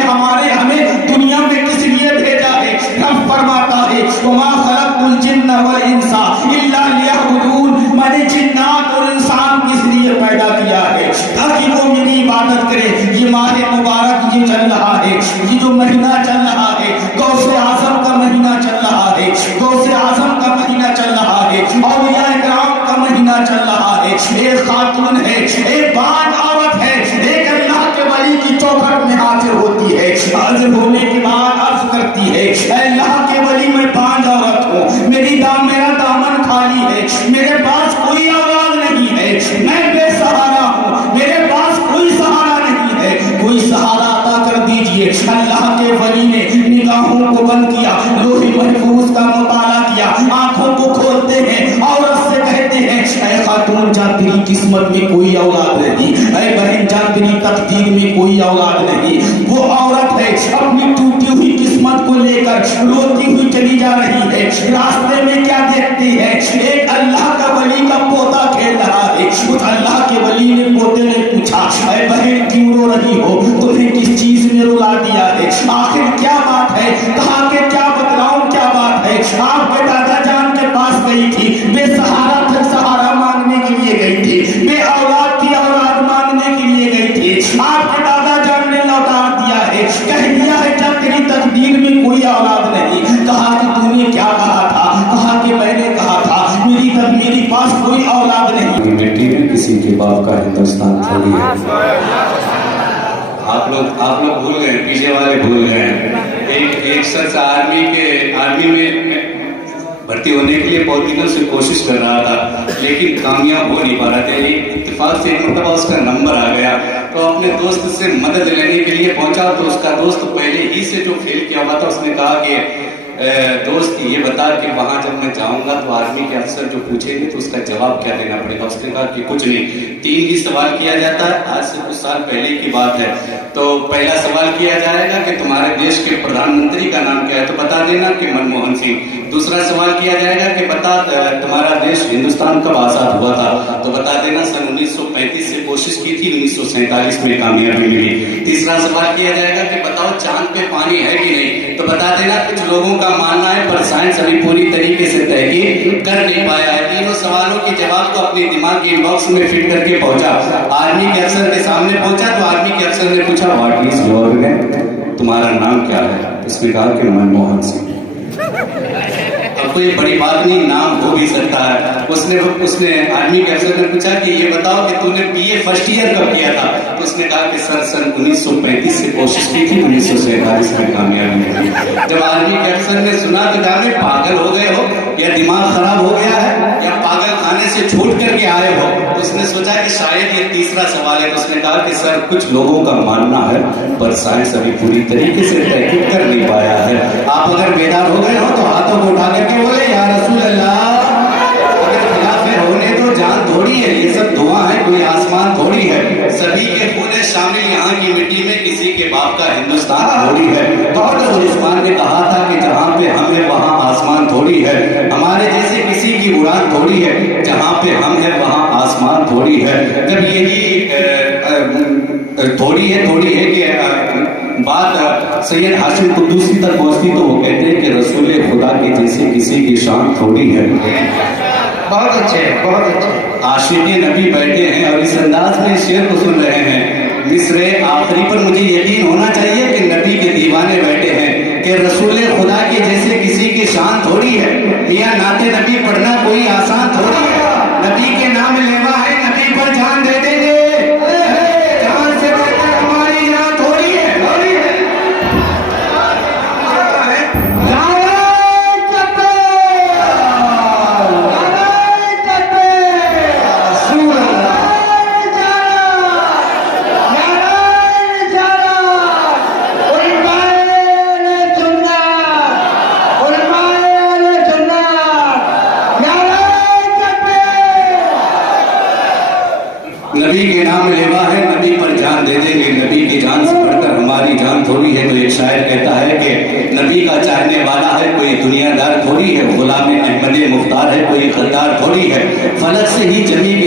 हमें दुनिया में किस लिए भेजा है। रब फरमाता है वमा खलक़तुल जिन्ना वल इंसा इल्ला लियअबुदून, मैंने जिन्नात और इंसान किस लिए पैदा किया है? ताकि वो मेरी इबादत करे। ये माह मुबारक ये चल रहा है, ये जो महीना चल रहा है, गौसे आजम का महीना चल रहा है, गौसे आजम का महीना चल रहा है, औलिया इकराम का महीना चल रहा है। एक खातून है, एक बान औरत है, एक अल्लाह के वली की चौखट में हाजिर होती है, हाजिर होने के बाद अर्ज करती है अल्लाह के वली मैं बान औरत हूँ, मेरा दामन खाली है, मेरे पास कोई औलाद नहीं है, मैं बेसहारा हूँ, मेरे पास कोई सहारा नहीं है, कोई सहारा अता कर दीजिए। अल्लाह के वली ने निगाहों को बंद किया, लोहे महफूज का मुताला किया, आंखों को खोलते हैं, औरत से कहते हैं ऐ खातून जा तेरी किस्मत में कोई औलाद नहीं, ऐ बहन जा तेरी तकदीर में कोई औलाद नहीं। वो औरत है अपनी टूटी हुई किस्मत को लेकर रोती हुई चली जा रही है, रास्ते में क्या देखती है? एक अल्लाह का वली का पोता खेल रहा है। उस अल्लाह के वली ने पोते ने पूछा ऐ बहन क्यों रो रही हो, तुम्हें किस चीज ने रुला दिया है, आखिर क्या बात है? कहा कि क्या बतलाऊं क्या बात है? आपके दादा जान के पास गई थी, बेसहारा थे, सहारा मांगने के लिए गई थी, बे औलाद थी, औलाद मांगने के लिए गई थी, आपके दादा जान ने लौटा दिया है, कह दिया है जब तेरी तकदीर में कोई औलाद नहीं। कहा कि तूने क्या कहा था? कहा कि मैंने कहा था मेरी पास कोई औलाद नहीं। मिट्टी में किसी के बाप का हिंदुस्तान थोड़ी है। आप लोग भूल गए, पीछे वाले भूल गए। एक शख्स आर्मी में भर्ती होने के लिए बहुत दिनों से कोशिश कर रहा था, लेकिन कामयाब हो नहीं पा रहा था। एक इत्तेफाक से एक मरतबा उसका नंबर आ गया, तो अपने दोस्त से मदद लेने के लिए पहुंचा, तो उसका दोस्त पहले ही से जो फेल किया हुआ था, उसने कहा कि दोस्त ये बता कि वहां जब मैं जाऊंगा तो आर्मी के अफसर जो पूछेंगे तो उसका जवाब क्या देना पड़ेगा। उसने कहा कि कुछ नहीं, 3 ही सवाल किया जाता है, आज से कुछ साल पहले की बात है। तो पहला सवाल किया जाएगा कि तुम्हारे देश के प्रधानमंत्री का नाम क्या है, तो बता देना कि मनमोहन सिंह। दूसरा सवाल किया जाएगा कि बता तुम्हारा देश हिंदुस्तान कब आजाद हुआ था, तो बता देना सन 1935 से कोशिश की थी, 1947 में कामयाबी मिली। तीसरा सवाल किया जाएगा कि बताओ चांद पे पानी है कि नहीं, तो बता देना कुछ लोगों का मानना है पर साइंस अभी पूरी तरीके से तहकीक कर नहीं पाया है। तीनों सवालों के जवाब को अपने दिमाग के इनबॉक्स में फिट करके पहुंचा, आर्मी के अफसर के सामने पहुंचा, तो आर्मी के अफसर ने पूछा व्हाट इज योर नेम, तुम्हारा नाम क्या है? उसने कहा कि मनमोहन सिंह। अब कोई बड़ी बात नहीं, नाम हो भी सकता है। उसने आर्मी के अफसर ने पूछा कि ये बताओ कि तूने बीए फर्स्ट ईयर कब किया था, तो उसने कहा कि सर सन 1935 से कोशिश की थी, 1947 में कामयाबी मिली। जब आर्मी के अफसर ने सुना तो कहा पागल हो गए हो या दिमाग खराब हो गया है या पागल खाने से छूट करके आए हो, तो उसने सोचा कि शायद ये तीसरा सवाल है। तो उसने कहा कि सर कुछ लोगों का मानना है पर साइंस अभी पूरी तरीके से तहकीक कर नहीं पाया है। आप अगर बेदार हो गए हो तो हाथों को उठा करके बोले या रसूल अल्लाह। अगर खिलाफ होने तो जान थोड़ी है, ये सब धुआं है, कोई आसमान थोड़ी है। सभी के फूले शामिल यहाँ की मिट्टी में, किसी के बाप का हिंदुस्तान थोड़ी है। डॉक्टर उस्मान ने कहा था कि जहाँ पे हम है वहाँ आसमान थोड़ी है, हमारे जैसे किसी की उड़ान थोड़ी है, जहाँ पे हम है वहाँ आसमान थोड़ी है। जब यही थोड़ी है कि बात सैयद हाशिम कुद्दूसी तक पहुंचती तो वो कहते हैं कि रसूल खुदा के जैसे किसी की शान थोड़ी है। बहुत अच्छे, बहुत अच्छे। आशिक़े नबी बैठे हैं और इस अंदाज में शेर को सुन रहे हैं। मिसरे आखिरी पर मुझे यकीन होना चाहिए कि नबी के दीवाने बैठे हैं कि रसूल खुदा के जैसे किसी की शान थोड़ी है। या नाते नबी पढ़ना कोई आसान थोड़ी है। नबी के नाम लेवा है, नबी पर जान दे देंगे, जान से बढ़कर हमारी जान थोड़ी है। है, कोई दुनियादार थोड़ी है, गुलाम अहमद मुख्तार है, कोई गद्दार थोड़ी है। फलक से ही जमीन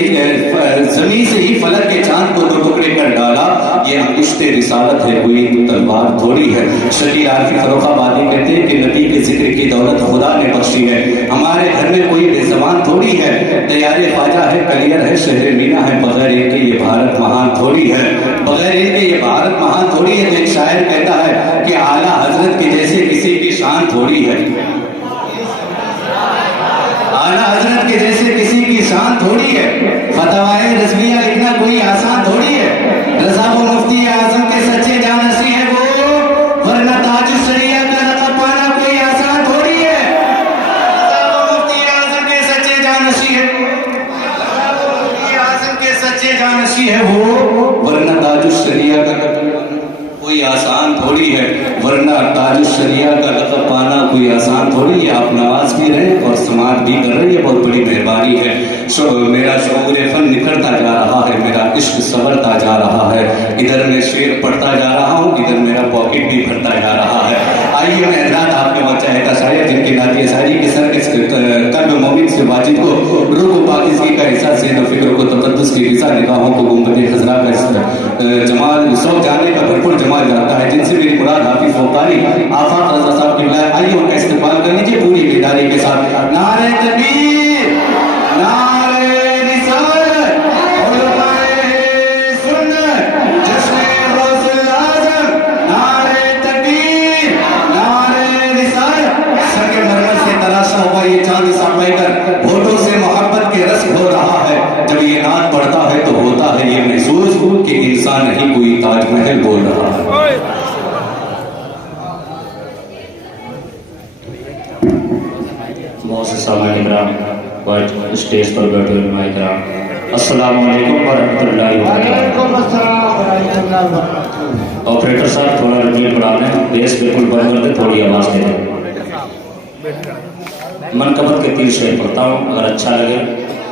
से ही फलक के चांद को 2 टुकड़े कर डाला, ये अंगुश्ते रिसालत है, कोई तलवार थोड़ी है। शकील आरफी फर्रुखाबादी कहते हैं कि नबी के जिक्र की दौलत खुदा ने बख्शी है। हमारे घर में कोई बेज़बान थोड़ी है, तैयारे ख्वाजा है, कलियर है, शहर मीना है, बगैर इनके ये भारत महान थोड़ी है, बगैर इनके ये भारत महान थोड़ी है। तो एक शायर कहता है कि आला हजरत के जैसे किसी की शान थोड़ी है, आला हजरत के जैसे किसी की शान थोड़ी है। फतवाए रज़विया लिखना कोई आसान थोड़ी है। रज़ा वो मुफ्ती आज़म के सच्चे जानशी है वो, वरना ताज शरिया का लक़ब पाना कोई आसान थोड़ी है। रज़ा वो मुफ्ती आज़म के सच्चे जानशी है, मुफ्ती आज़म के सच्चे जानशी है वो, वरना ताज शरिया का कोई आसान थोड़ी है, वरना ताज शरिया का लक़ब पाना कोई आसान थोड़ी है। आप नमाज भी रहे और समाज भी कर रहे हैं, बहुत बड़ी मेहरबानी है। मेरा शऊर फन निखरता जा रहा है, मेरा इश्क संवरता जा रहा है। इधर मैं शेर पढ़ता जा रहा हूँ, इधर मेरा पॉकेट भी भरता जा रहा है। आइए मैं हजरात आपके बच्चा है शायर जिनके नाती शायरी के सर के कल्ब मोमिन से वाजिद को रूह को पाकिज़गी का एहसास है, फिक्र को तक़द्दुस की ग़िज़ा निगाहों को गुंबद खज़रा का जमाल शौक़ जाने का भरपूर जमाल जाता है, जिनसे मेरी मुराद हाफिज़ फ़ौक़ानी आफ़ाक़ रज़ा साहब की विलायत। आइए उनका इस्तेमाल कर लीजिए पूरी बेदारी के साथ। नारे तकबीर, नारे रिसालत, उलमाए सुन्नत, जश्न गौसुल आज़म, नारे तकबीर, नारे रिसालत। संगमरमर से तराशा हुआ ये चांद साफ़ होठों से मोहब्बत के रस हो रहा है। जब ये नात पढ़ता है तो होता है ये महसूस कि इंसान नहीं कोई ताजमहल बोल रहा है। स्टेज पर बैठे हुए अस्सलामु अलैकुम वरहमतुल्लाहि वबरकातुहू। ऑपरेटर साहब थोड़ा रिपीट बढ़ा लें, बेस बिल्कुल बंद कर दे, थोड़ी आवाज दे दें। मनकबत के 3 शेर पढ़ता हूँ, अगर अच्छा लगे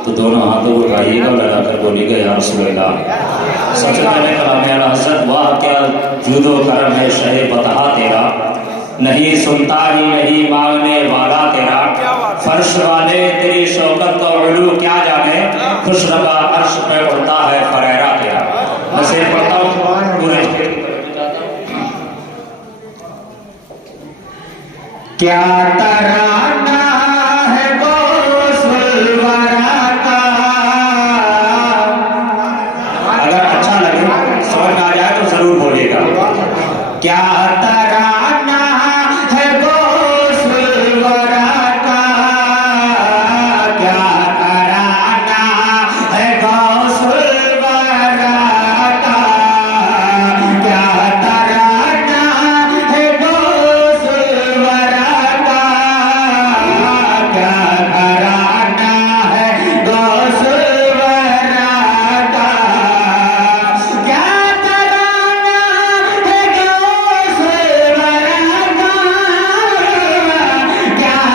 तो दोनों हाथों को उठाइएगा, लगाकर बोलिएगा या रसूल अल्लाह। सबसे पहले कलाम आला हज़रत, वाह क्या जूदो करम है शहे बतहा तेरा, नहीं सुनता ही नहीं मांगने वाला तेरा, फर्श वाले तेरी शौकत का उलू क्या जाने, खुशरबा अर्श पे उड़ता है फरेरा तेरा। मैं शेर पढ़ता हूँ पूरे क्या तराना है गौसुल वरा का। अगर अच्छा लगे समझ में आ जाए तो जरूर बोलिएगा। क्या तराना है गौसुल वरा का, क्या तराना है गौसुल वरा का, क्या तराना है गौसुल वरा का, क्या तराना है गौसुल वरा का, क्या तराना है गौसुल वरा का, क्या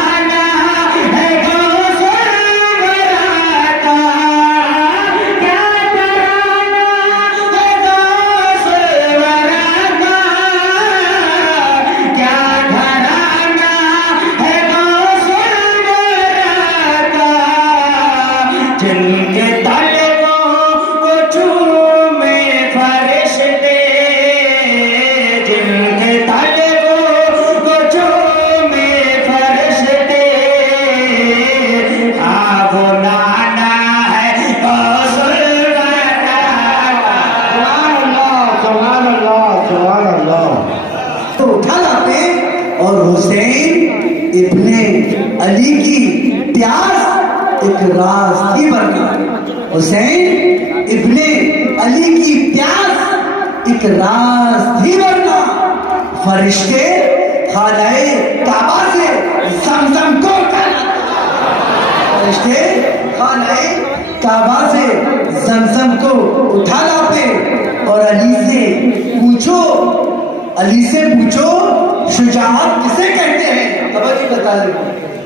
घराना है गौसुल वरा का, क्या तराना है गौसुल वरा का, क्या घराना है गौसुल वरा का। जिनके तलवों को चूमे फरिश्ते, जिनके तलवों को चूमे फरिश्ते, वो नाना है गौसुल वरा का। सुभान अल्लाह, सुभान अल्लाह। तो उठा लाते और हुसैन इब्ने अली की प्यास एक राज थी बनना। हुसैन इब्ने अली की प्यास एक राज थी बनना। फरिश्ते खानाए काबा से ज़मज़म को फरिश्ते खानाए काबा से ज़मज़म को उठा लाते और अली से पूछो शुजाअत किसे कहते हैं। खबर नहीं बता रहे।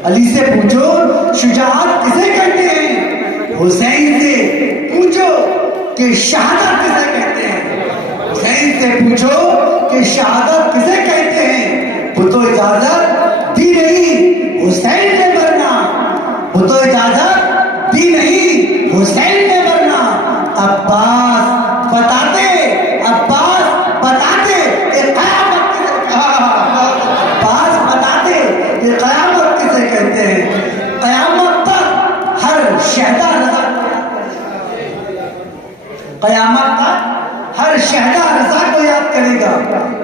अली से पूछो शुजाअत किसे कहते हैं। हुसैन से पूछो कि शहादत किसे कहते हैं। हुसैन से पूछो कि शहादत किसे कहते हैं। वो तो इजाजत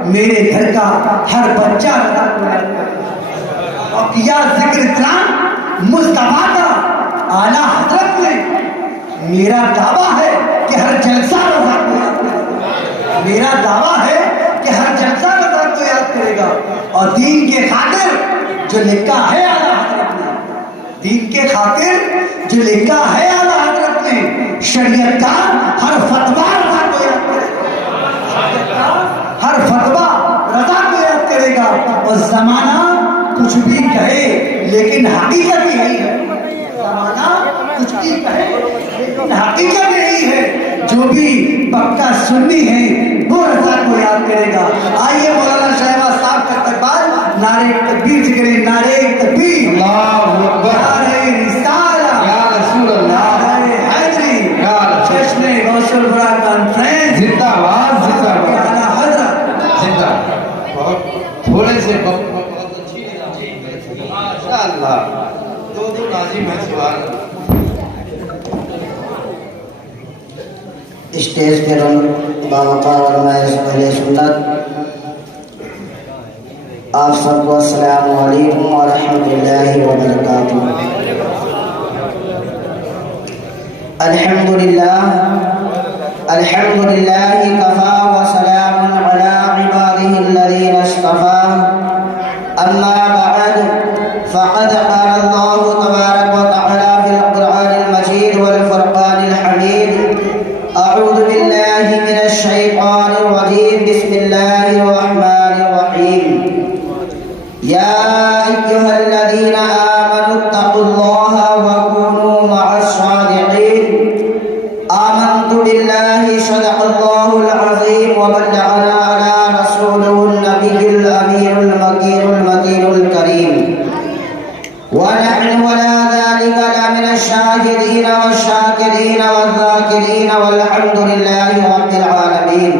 मेरे घर का हर बच्चा रजा को याद करेगा। और किया जिक्र इतना मुस्तफा का आला हजरत ने। मेरा दावा है कि हर जलसा रजा को याद करेगा। मेरा दावा है कि हर जलसा रजा को याद करेगा। और दीन के खातिर जो लिखा है आला हजरत ने, दीन के खातिर जो लिखा है आला हजरत ने, शरीयत का हर फतवा रजा को याद करेगा। हर फतवा रजा को याद करेगा। और जमाना कुछ भी कहे लेकिन हकीकत यही है। जमाना कुछ भी कहे लेकिन हकीकत यही है। जो भी पक्का सुन्नी है वो रजा को याद करेगा। आइए मौलाना शहबाज साहब का इस्तकबाल नारे तकबीर से करें। नारे तकबीर, अल्लाहू अकबर, नारे रिसाला, या रसूल अल्लाह, नारे हैदरी, या जश्न गौसुल बरा कॉन्फ्रेंस जिंदाबाद, जिंदाबाद, आला हजरत जिंदाबाद। बहुत थोड़े से बहुत अच्छी माशाअल्लाह। दो नाज़िम है सुभान अल्लाह। स्टेज पे बावकार और मैं पहले सुन्नत आप सबको अस्सलामु अलैकुम व रहमतुल्लाहि व बरकातुहू। अल्हम्दुलिल्लाह अल्हम्दुलिल्लाहि कफ़ा व सलामुन अला इबादिहि अल्लज़ीना इस्तफ़ा। अम्मा बअद फ़क़द क़ाला अल्लाहु तबारक व तआला फ़िल क़ुरआनिल मजीद वल फ़ुरक़ानिल हमीद। अऊज़ु बिल्लाहि मिनश शैतानिर रजीम। बिस्मिल्लाहिर रहमानिर रहीम। या अय्युहल्लज़ीना आमनुत्तक़ुल्लाहा व कूनू मअस-सादिक़ीन। आमन्तु बिल्लाहि सदक़ल्लाहुल अज़ीम व बल्लगना अला रसूलिहिन नबिय्यिल अमीनुल मकीनुल मतीनुल करीम। व नहनु अला ज़ालिका लमिनश शाहिदीन वश-शाकिरीन वज़-ज़ाकिरीन वल्हम्दुलिल्लाहि रब्बिल आलमीन।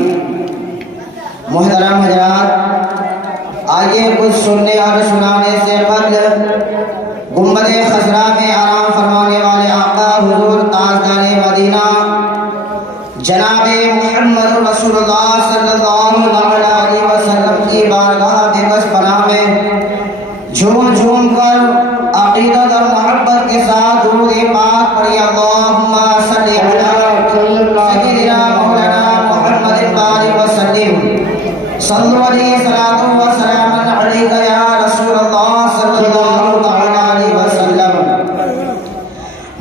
मुहतरम हज़रात, आइए कुछ सुनने और सुनाने से कबल गुंबद-ए खज़रा में आराम फरमाने वाले आका हुजूर ताजदार मदीना जनाबे मुहम्मद रसूलुल्लाह सल्लल्लाहु अलैहि वसल्लम की बारगाह बेबस पनाह में झूम झूम कर अक़ीदत और मोहब्बत के साथ दुरूद पाक पढ़िए। अल्लाहुम्मा सल्लि अला सय्यिदिना मौलाना मुहम्मदिन बारिक व सल्लिम। सल्लु अलैहि सलातु व सलामुन अलैका या रसूलल्लाह सल्लल्लाहु तआला अलैहि वसल्लम।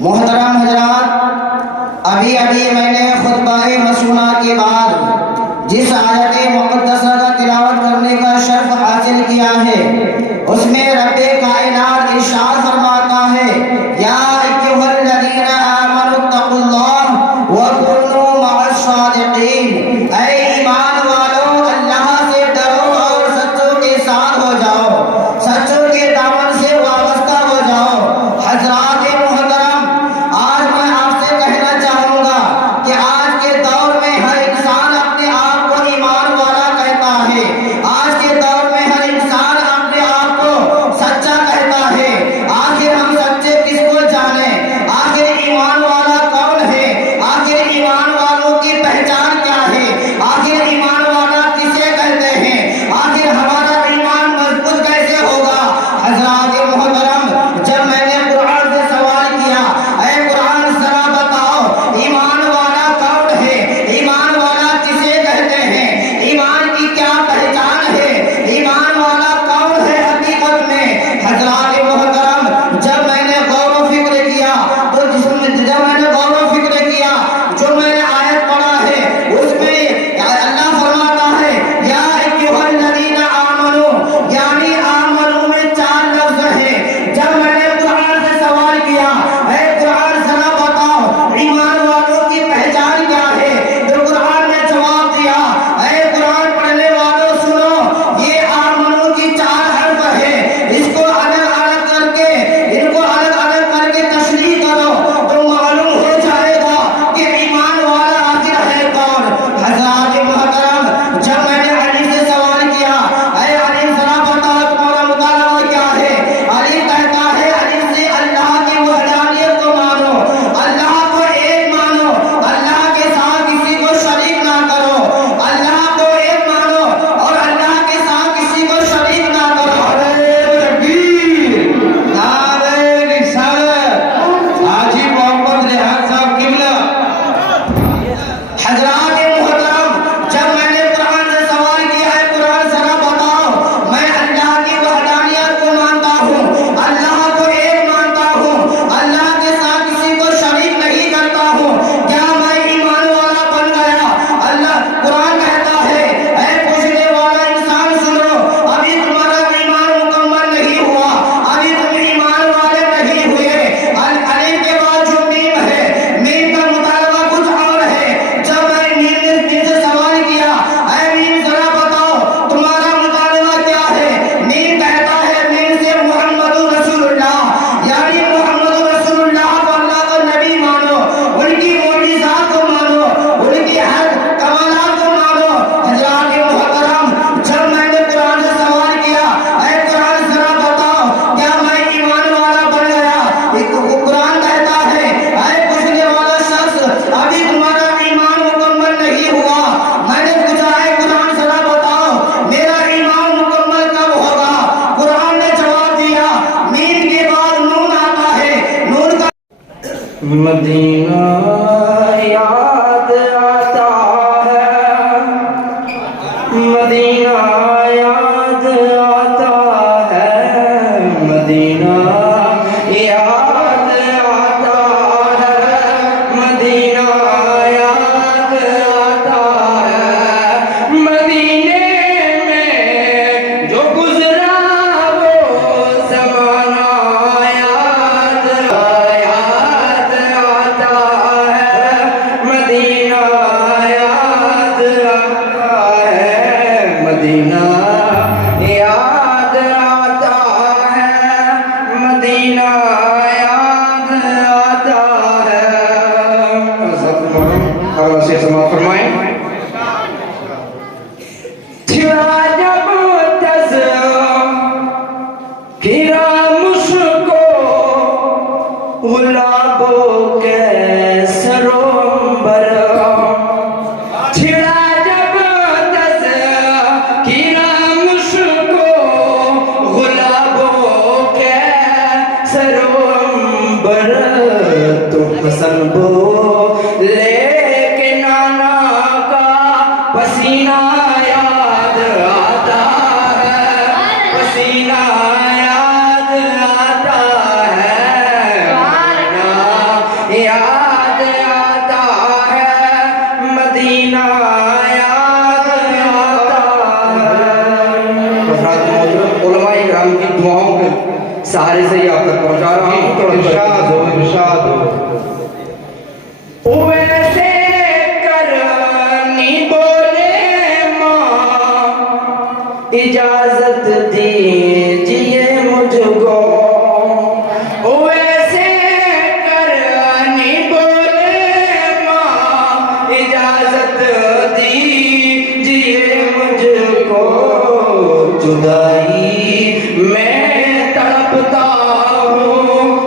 मोहतरम हज़रात, अभी अभी मैंने खुतबा-ए मसूना के बाद जिस आयत मुक़द्दसा का तिलावत करने का शर्फ हासिल किया है उसमें रब्बे कायनात इरशाद फरमाता है, या अय्युहल्लज़ीना आमनुत्तक़ुल्लाह व कूनू मअस-सादिक़ीन। ऐ ईमान वालों, अल्लाह से डरो और सच्चों के साथ हो जाओ, सच्चों के दामन से वाबस्ता हो जाओ। हज़रात मुहतरम, आज मैं आपसे कहना चाहूँगा कि आज के दौर में हर इंसान अपने आप को ईमान वाला कहता है। आज के दौर में हर इंसान अपने आप को सच्चा कहता है। आज मदीना याद आता है, मदीना याद आता है, मदीना याद आता है, मदीना याद आता है, मदीने में जो गुजरा वो ज़माना याद आता है, मदीना याद आता है, मदीना याद आता है, मदीना याद आता है। से समाप्त फरमाएं। छिड़ा जब तज़किरा मुझको गुलाबों के सरोवर, छिड़ा जब तज़किरा मुझको गुलाबों के सरोवर, तो हसन बोले के नाना का पसीना याद आता है, पसीना याद आता है, मदीना याद आता है, मदीना याद आता है। उलमाए किराम की दुआओं के सहारे से ही आप तक पहुंचा रहा हूँ। इरशाद हो, इरशाद हो। वैसे करनी बोले माँ इजाजत दीजिए मुझको, वैसे करनी बोले माँ इजाजत दीजिए मुझको, जुदाई मैं तड़पता हूँ,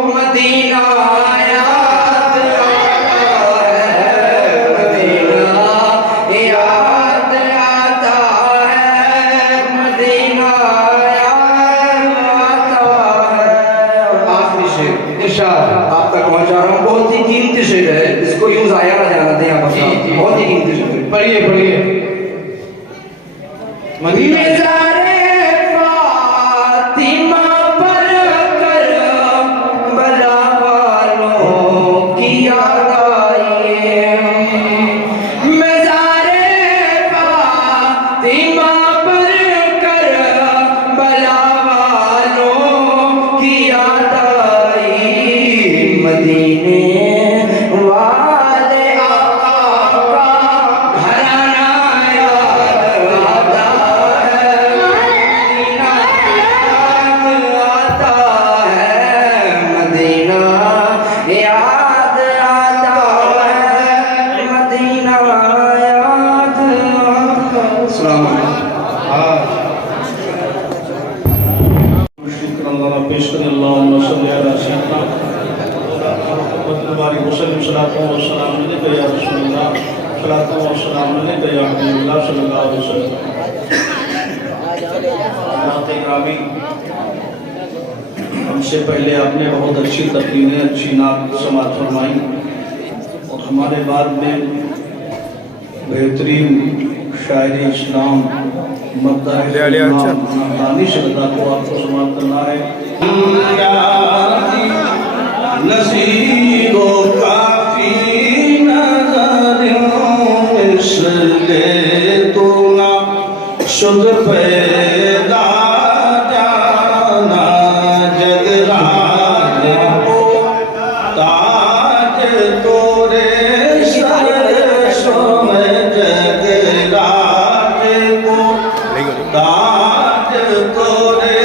मदीना याद आता है, मदीना याद आता है, मदीना याद आता है। और आखिरी शेर इरशाद आप तक पहुंचा रहा हूँ, बहुत ही कीमती शेर है, इसको यूं जाया ना जाना दें आप, बहुत ही कीमती शेर। पढ़िए पढ़िए। मदीने फातिमा पर कर बला वालों की याद आई, मज़ारे फातिमा पर कर बला वालों की याद आई, मदीने वाले आका का घराना याद आता है, मदीना याद आता है, मदीना याद आता है, मदीना याद आता है। अस्सलाम वालेकुम। पेश करें अल्लाहुम्मा सल्ली अला सय्यिदना मुहम्मद व सल्लम सलातो व सलाम अलैका या रसूलल्लाह, सलातो व सलाम अलैका या हबीबल्लाह सल्लल्लाहु अलैहि वसल्लम। ग्रामी, हमसे पहले आपने बहुत अच्छी तकरीरें, अच्छी नात समात फरमाई, और हमारे बाद में बेहतरीन शायर इस्लाम दानिश रज़ा को आपको समाप्त करना है। नसीबो काफी नज़रों इसलिए तो ना शुद्ध पैदा जाना जगराज को ताज तोरे सरसों में जगराज को ताज तोरे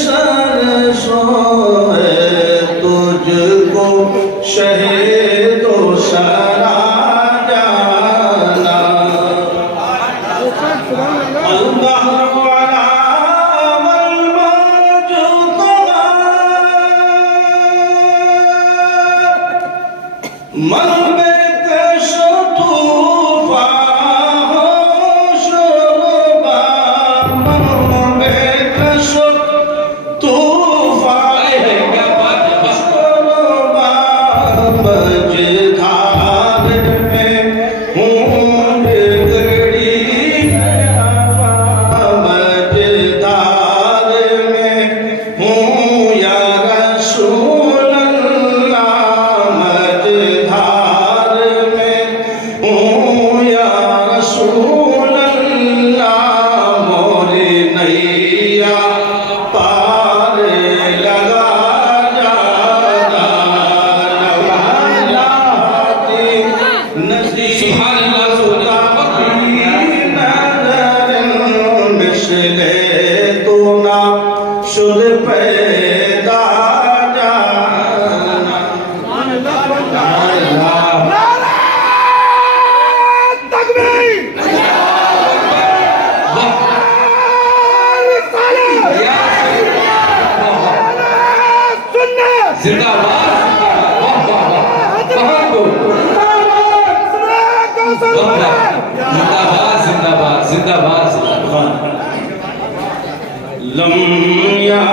सरसों पैदा जाना। लम्या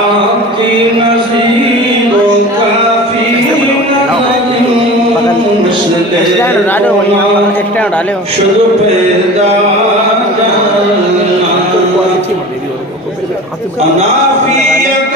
की नज़ीरों काफी शुद्ध पैदा अनाफियत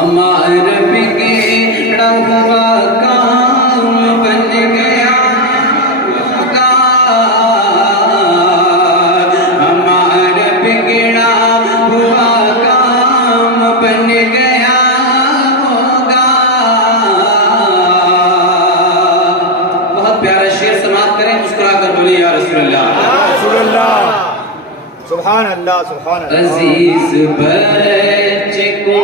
हमारा बिगड़ा हुआ काम बन गया होगा, हमारा बिगड़ा हुआ काम बन गया होगा। बहुत प्यारा शेर समाप्त करें, मुस्कुरा कर बोलिए या रसूलुल्लाह। सुभान अल्लाह सुभान अल्लाह। अजीज बच्चे को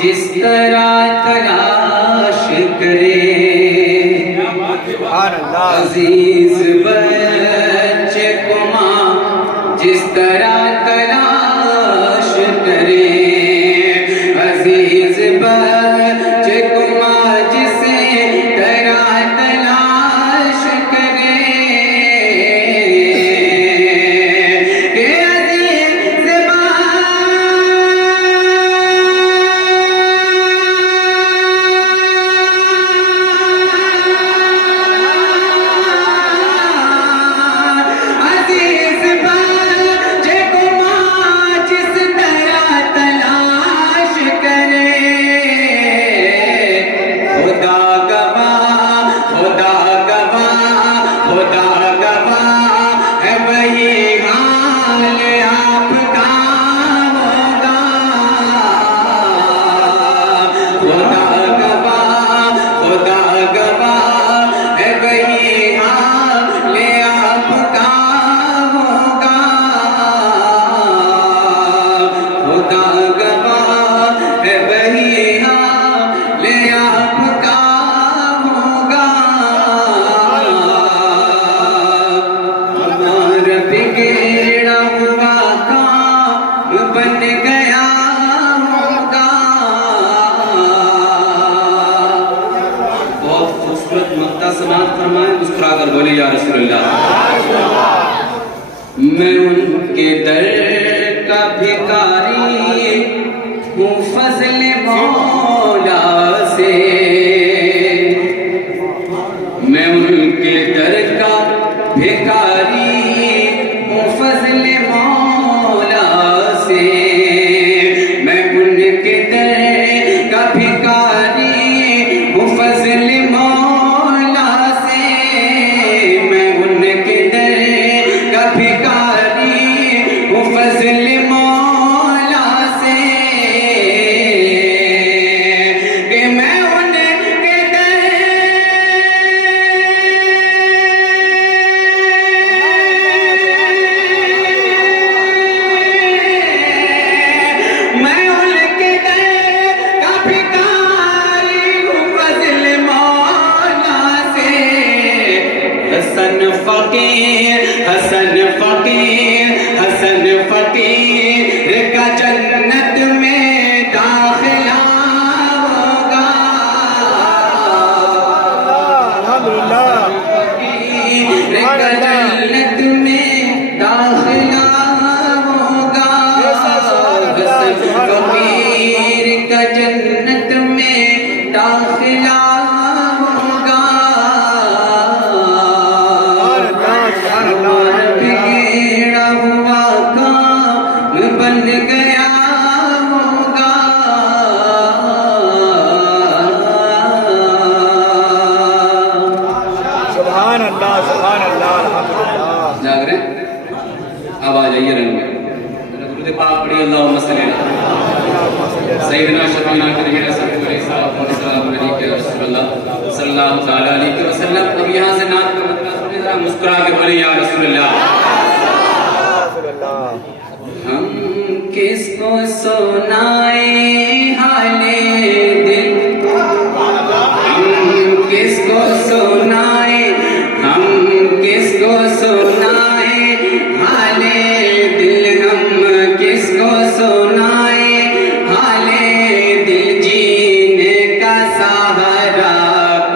जिस तरह तलाश करे, अजीज बच्चे को जिस तरह तलाश करे, अजीज बच्चे को जिसे तरह तलाश करे, बोले या रसूलुल्लाह। मैं उनके दर का भिखारी हूँ फजल मौला से, मैं उनके दर का भिखारी हूँ फजल मौला से, मैं उनके दर का भिखारी हूँ फजल मौला से, मैं उनके दर का भिखारी हूँ फजल मौला से, कि मैं उनके दर मैं उनके दर का भिखारी हूँ फजल मौला से। हसन फकीर हसन फकीर हसन फकीर का जन्नत में दाखिला होगा, फकीर का जन्नत में दाखिला होगा, हसन फकीर का जन्नत में दाखिला होगा। बिगड़ा हुआ काम बन गया होगा, सुभान अल्लाह सुभान अल्लाह अल्हम्दुलिल्लाह। जाग रहे हैं? अब आ जाइए रंग में। गुरुदेव पाक पढ़िए अल्लाहुम्मा सल्ली अला सय्यिदना शफीना नबीना सल्लल्लाहु अलैहि वसल्लम। अब यहाँ से नात का मतलब सुनिए जरा, मुस्कुरा के बोले या रसूलुल्लाह। हम किसको सुनाए हाले दिल, हम किसको सुनाए, हम किसको सुनाए हाले दिल, हम किसको सुनाए हाले दिल, जीने का सहारा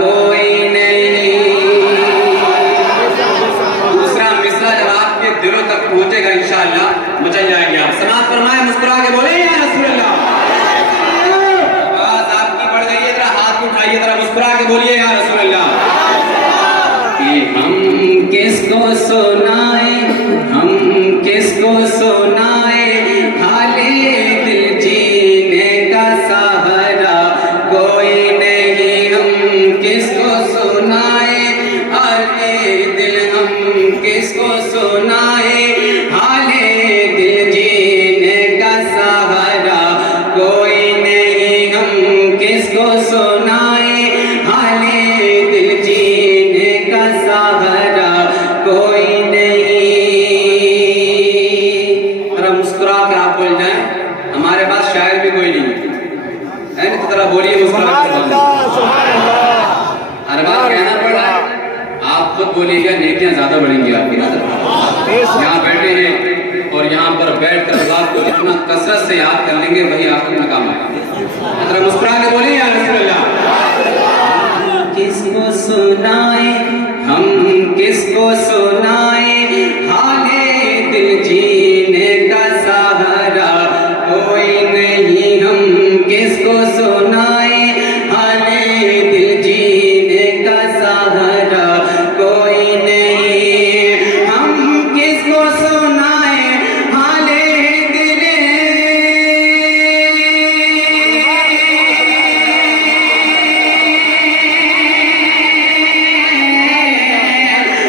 कोई नहीं। दूसरा मिसरा जब आपके दिलों तक पहुंचेगा इंशाअल्लाह मचल जाएंगे आप। समाप्त फरमाए, मुस्कुरा के बोले या रसूलुल्लाह। कोई नहीं हम किसको सुनाए हाले दिल, हम किसको सुनाए हाले दिल, जीने का सहारा कोई नहीं हम किसको सुनाए हाले दिल, जीने का सहारा कोई नहीं। अरे मुस्कुरा कर आप बोल जाए हमारे पास शायर भी कोई नहीं है नहीं तो तरह बोलिए मुस्कुरा कर। हर बार कहना पड़ रहा है, आप खुद बोलिएगा नेकियां ज्यादा बढ़ेंगी आपकी नजर। यहाँ बैठे हैं और यहाँ पर बैठ कर अल्लाह को इतना कसरत से याद कर लेंगे वही आपको मकाम है। जरा मुस्कुरा के बोलिए या रसूल अल्लाह। किसको सुनाए हम किसको सुनाए हाले दिल, जीने का सहारा कोई नहीं हम किसको सुनाए हाले दिल, जीने का सहारा कोई नहीं हम किसको सुनाए हाले दिल।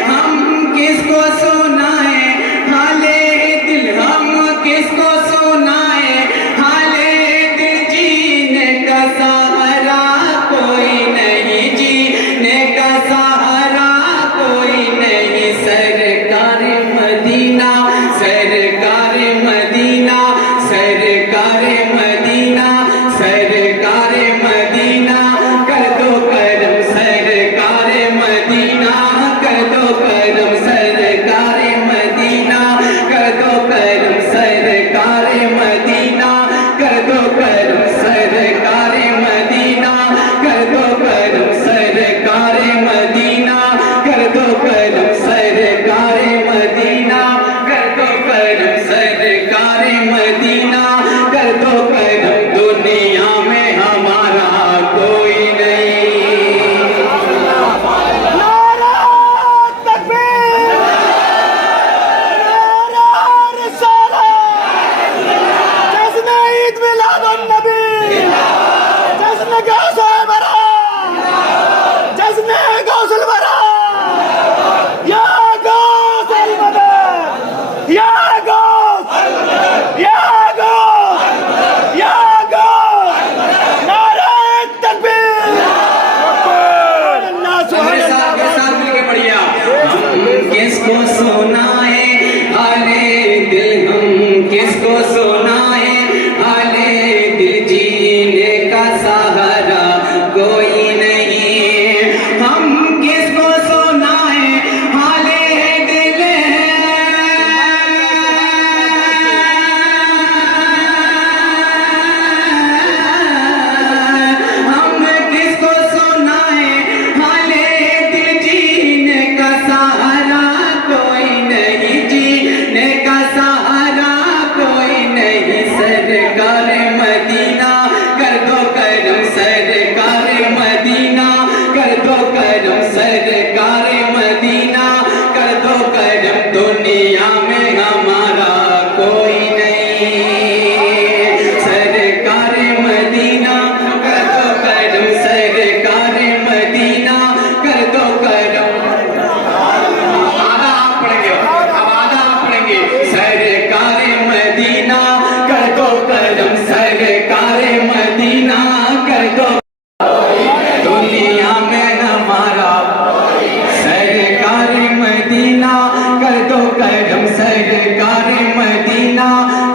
हम किसको सुनाए हाले दिल, हम किसको सुनाए हाले दिल, जीने का सहारा कोई नहीं, जीने का सहारा कोई नहीं। सरकार मदीना, सरकार मदीना, सरकार मदीना, सरकार मदीना कर दो करम, सरकार मदीना कर दो करम, सरकार मदीना कर दो करम, सरकार मदीना कर दो करम, सरकार मदीना कर दो करम, सरकार मदीना कर दो करम, सरकार मदीना कर दो करम, सरकार मदीना कर दो करम। दुनिया में हमारा कोई नहीं। नारा तकबीर, नारा रिसालत, जश्न ईद मिलादुन नबी, जश्न गौसे बरा, जश्न गौसुल बरा, या गौसल मदद, या गौस, या गौस, या गौस, नारा तकबीर, अल्लाह मेरे साथ मिलके पढ़िए आप। हम किसको सुनाए हाले दिल, हम किसको सुनाए हाले दिल, जीने का सहारा कोई नहीं हम किसको सुनाए हाले दिल। हम किसको सुनाए हाले दिल, जीने का सहारा कोई नहीं, जीने का सहारा कोई नहीं। सरकार मदीना कर दो करम, सरकार मदीना कर दो करम, सरकार मदीना कर दो करम। दुनिया में हमारा कोई नहीं। सरकार मदीना कर दो करम, सरकार मदीना कर दो करम। आधा आप पढ़ेंगे, अब आधा आप पढ़ेंगे। सरकार मदीना कर दो करम, सरकार मदीना कर दो। दुनिया में हमारा सरकार मदीना कर दो करम, सरकार मदीना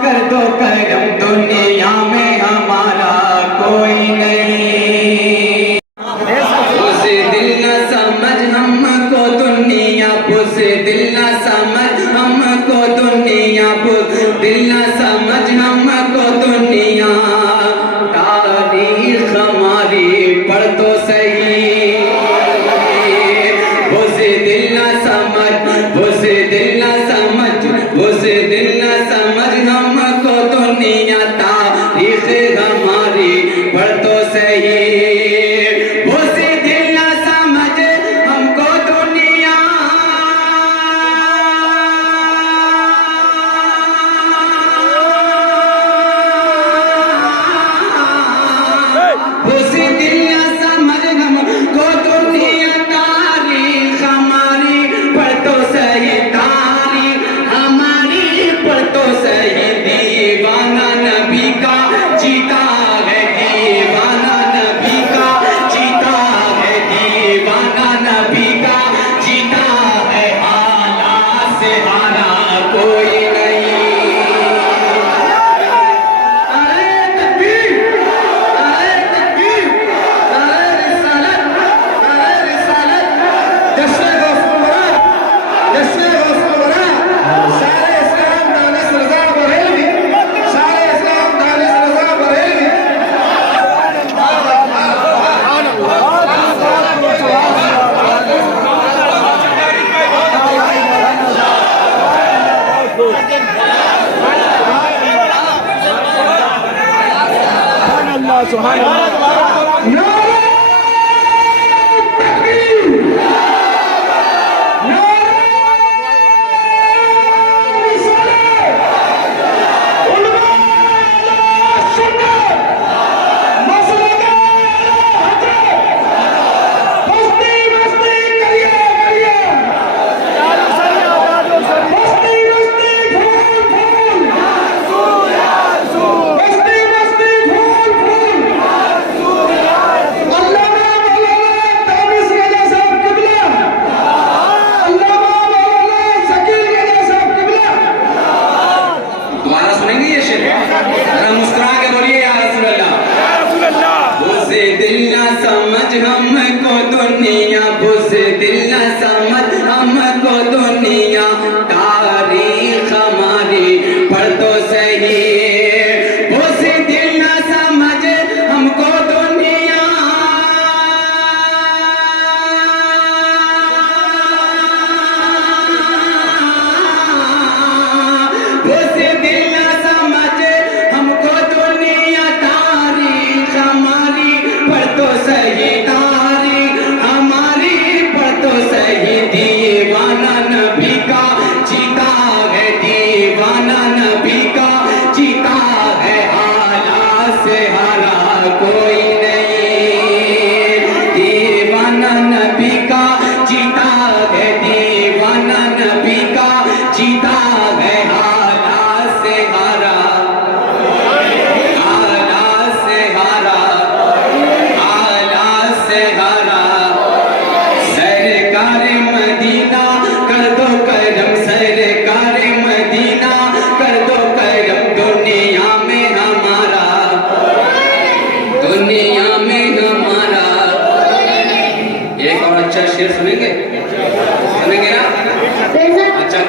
कर दो करम। दुनिया में हमारा कोई नहीं। उसे दिल न समझ हमको दुनिया, उसे दिल न समझ हमको दुनिया, दिल न समझ हमको दुनिया। तारीख हमारी पढ़ तो सही, उसे दिल न समझ, उसे दिल न समझ, उसे दिल न समझ हमको दुनिया। तारीख हमारी पढ़ तो सही, उसे दिल न समझ हमको दुनिया। उसे दिल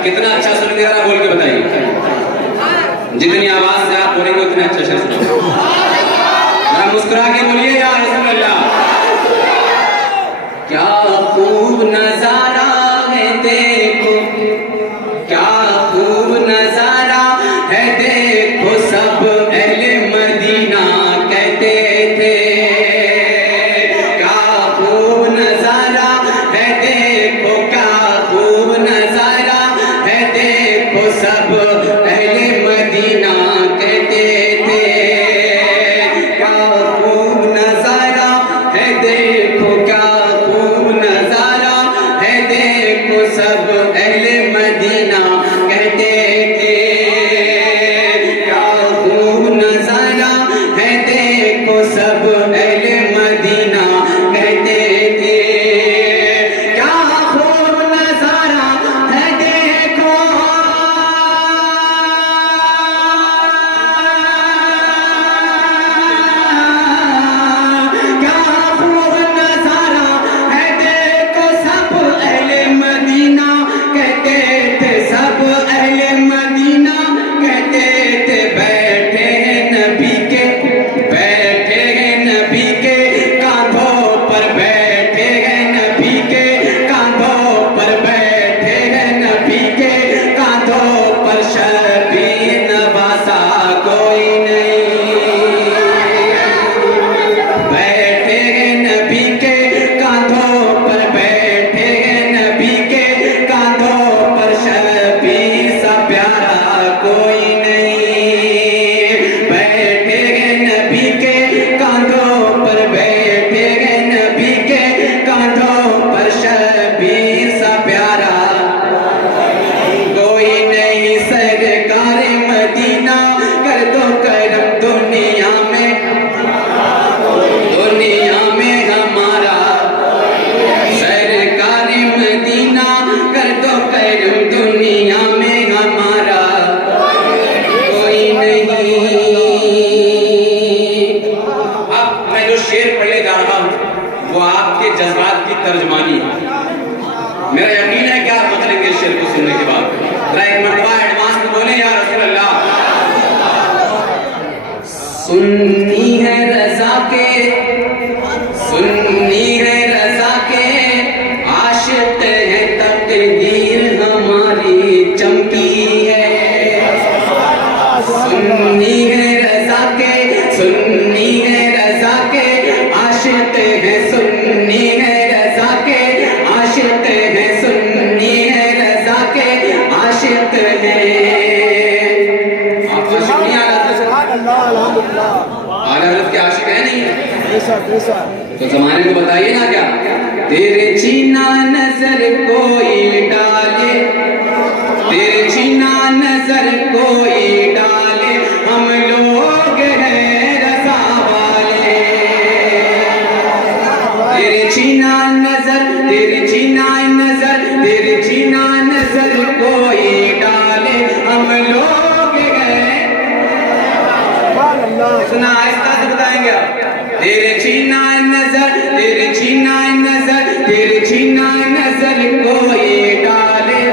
कितना अच्छा सुन गया बोल के बताइए। जितनी आवाज से आप बोलेंगे उतने अच्छा शेर सुनाओ। जरा मुस्कुरा के बोलिए या रसूल अल्लाह। क्या खूब नजारा है देखो, क्या खूब नजारा है देखो, सब अहले मदीना कहते थे। क्या खूब नजारा है देखो, क्या खूब नजारा है देखो, सब अहले मदीना कहते थे। क्या खूब नजारा है देखो, क्या खूब नजारा है देखो, सब अहले मदीना कहते थे। क्या खूब नजारा है देखो, सब अहले मदीना कहते थे। क्या खूब नजारा है देखो, क्या खूब नजारा है देखो, सब अहले मदीना कहते थे, सब अहले मदीना कहते थे। बैठे हैं नबी के, बैठे हैं नबी के कांधों पर, बैठे हैं नबी के कांधों पर, बैठे हैं नबी के कांधों पर, शबीर नवासा कोई नहीं। बैठे हैं नबी के कांधों पर, बैठे हैं नबी के कांधों पर, शबीर सा प्यारा कोई नहीं। बैठे हैं नबी के कांधों पर, बैठे हैं नबी के कांधों पर, शबीर सा प्यारा कोई नहीं। सरकार मदीना कर दो करम दुनिया में, दुनिया में हमारा। सरकार मदीना कर दो करम दुनिया में हमारा कोई नहीं। अब मैं जो शेर पढ़ने जा रहा हूँ वो आपके जज्बात की तर्जमानी है। मेरा यकीन है कि आप बदलेंगे इस शेर को सुनने के बाद। जरा एक मरतबा एडवांस में बोले या रसूल अल्लाह। सुन्नी है रजा के, सुन्नी है रजा के, आशिक है तकदीर हमारी चमकी है। सुन्नी है रजा के, सुन्नी है रजा तो जमाने को बताइए ना क्या, तेरे चीना नजर कोई डाले, तेरे चीना नजर कोई डाले, हम लोग हैं रज़ा वाले। तेरे चीना नजर, तेरे चीना नजर, तेरे चीना नजर कोई डाले, हम लोग हैं। सुना आहिस्ता से बताएंगे आप। तेरे चीना नजर, तेरे चीना नजर, तेरे चीना नजर कोई डाले,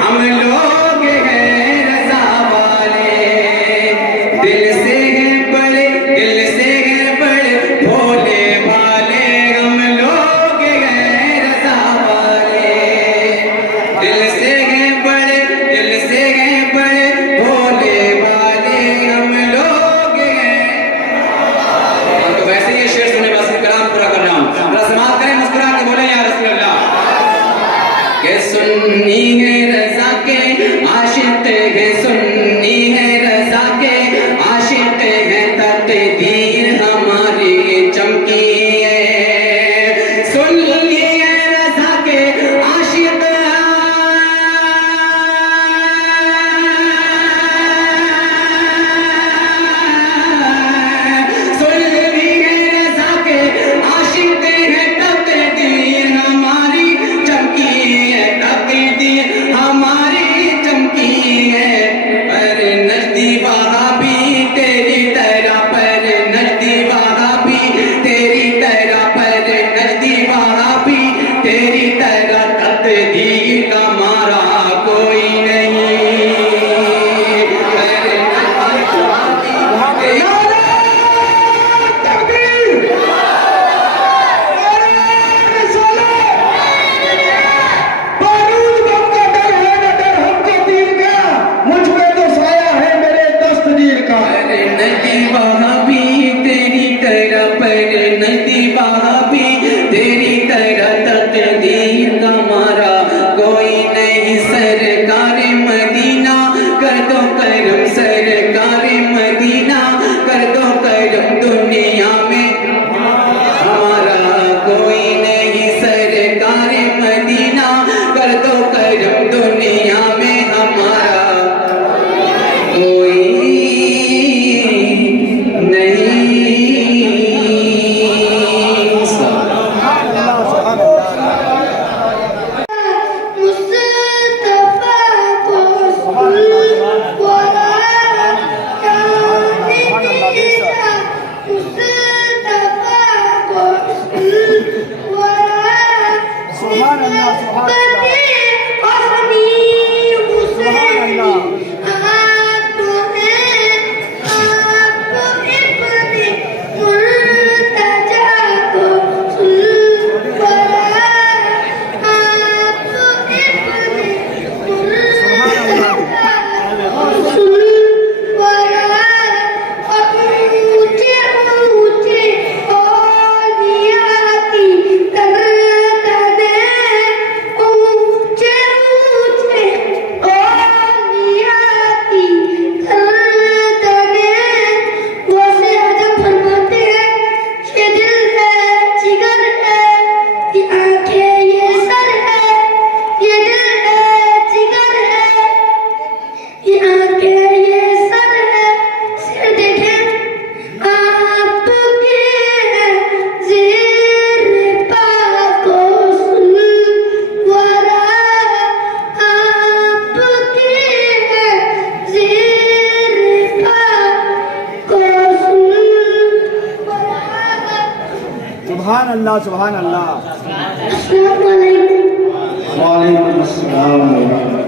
हम लोग हैं रज़ा वाले। दिल से हैं बड़े, दिल से हैं बड़े, भोले भाले, हम लोग हैं रज़ा वाले। दिल से हैं बड़े, दिल से हैं बड़े, भोले भाले, हम लोग हैं। तो वैसे ये शेर सुने, बस कलाम पूरा कर रहा हूँ। समाप्त करें, मुस्कुरा के बोले या रसूल अल्लाह। के सुन्नी है रज़ा के आशिक है, सुन्नी है रज़ा के आशिक है, तकदीर हमारी चमकी है। सुन्नी है रज़ा के आशिक, सुन्नी है रज़ा के आशिक है, तकदीर हमारी चमकी है, तकदीर हमारी चमकी है। पर नजदी वहाबी तेरी तरह, पर नजदी वहाबी तेरी तरह, पर नजदी वहाबी तेरी तरह, तकदीर का मारा कोई नहीं। पर नजदी वहाबी तेरी नदी वहाबी तेरी तरह, पर नदी वहाबी तेरी तरह, तकदीर का मारा कोई नहीं। सरकार मदीना कर दो करम, सरकार मदीना कर दो करम, दुनिया में हमारा कोई नहीं। सरकार मदीना कर दो करम, दुनिया में हमारा कोई नहीं। सुभान अल्लाह, सुभान अल्लाह। अस्सलाम वालेकुम। वालेकुम अस्सलाम।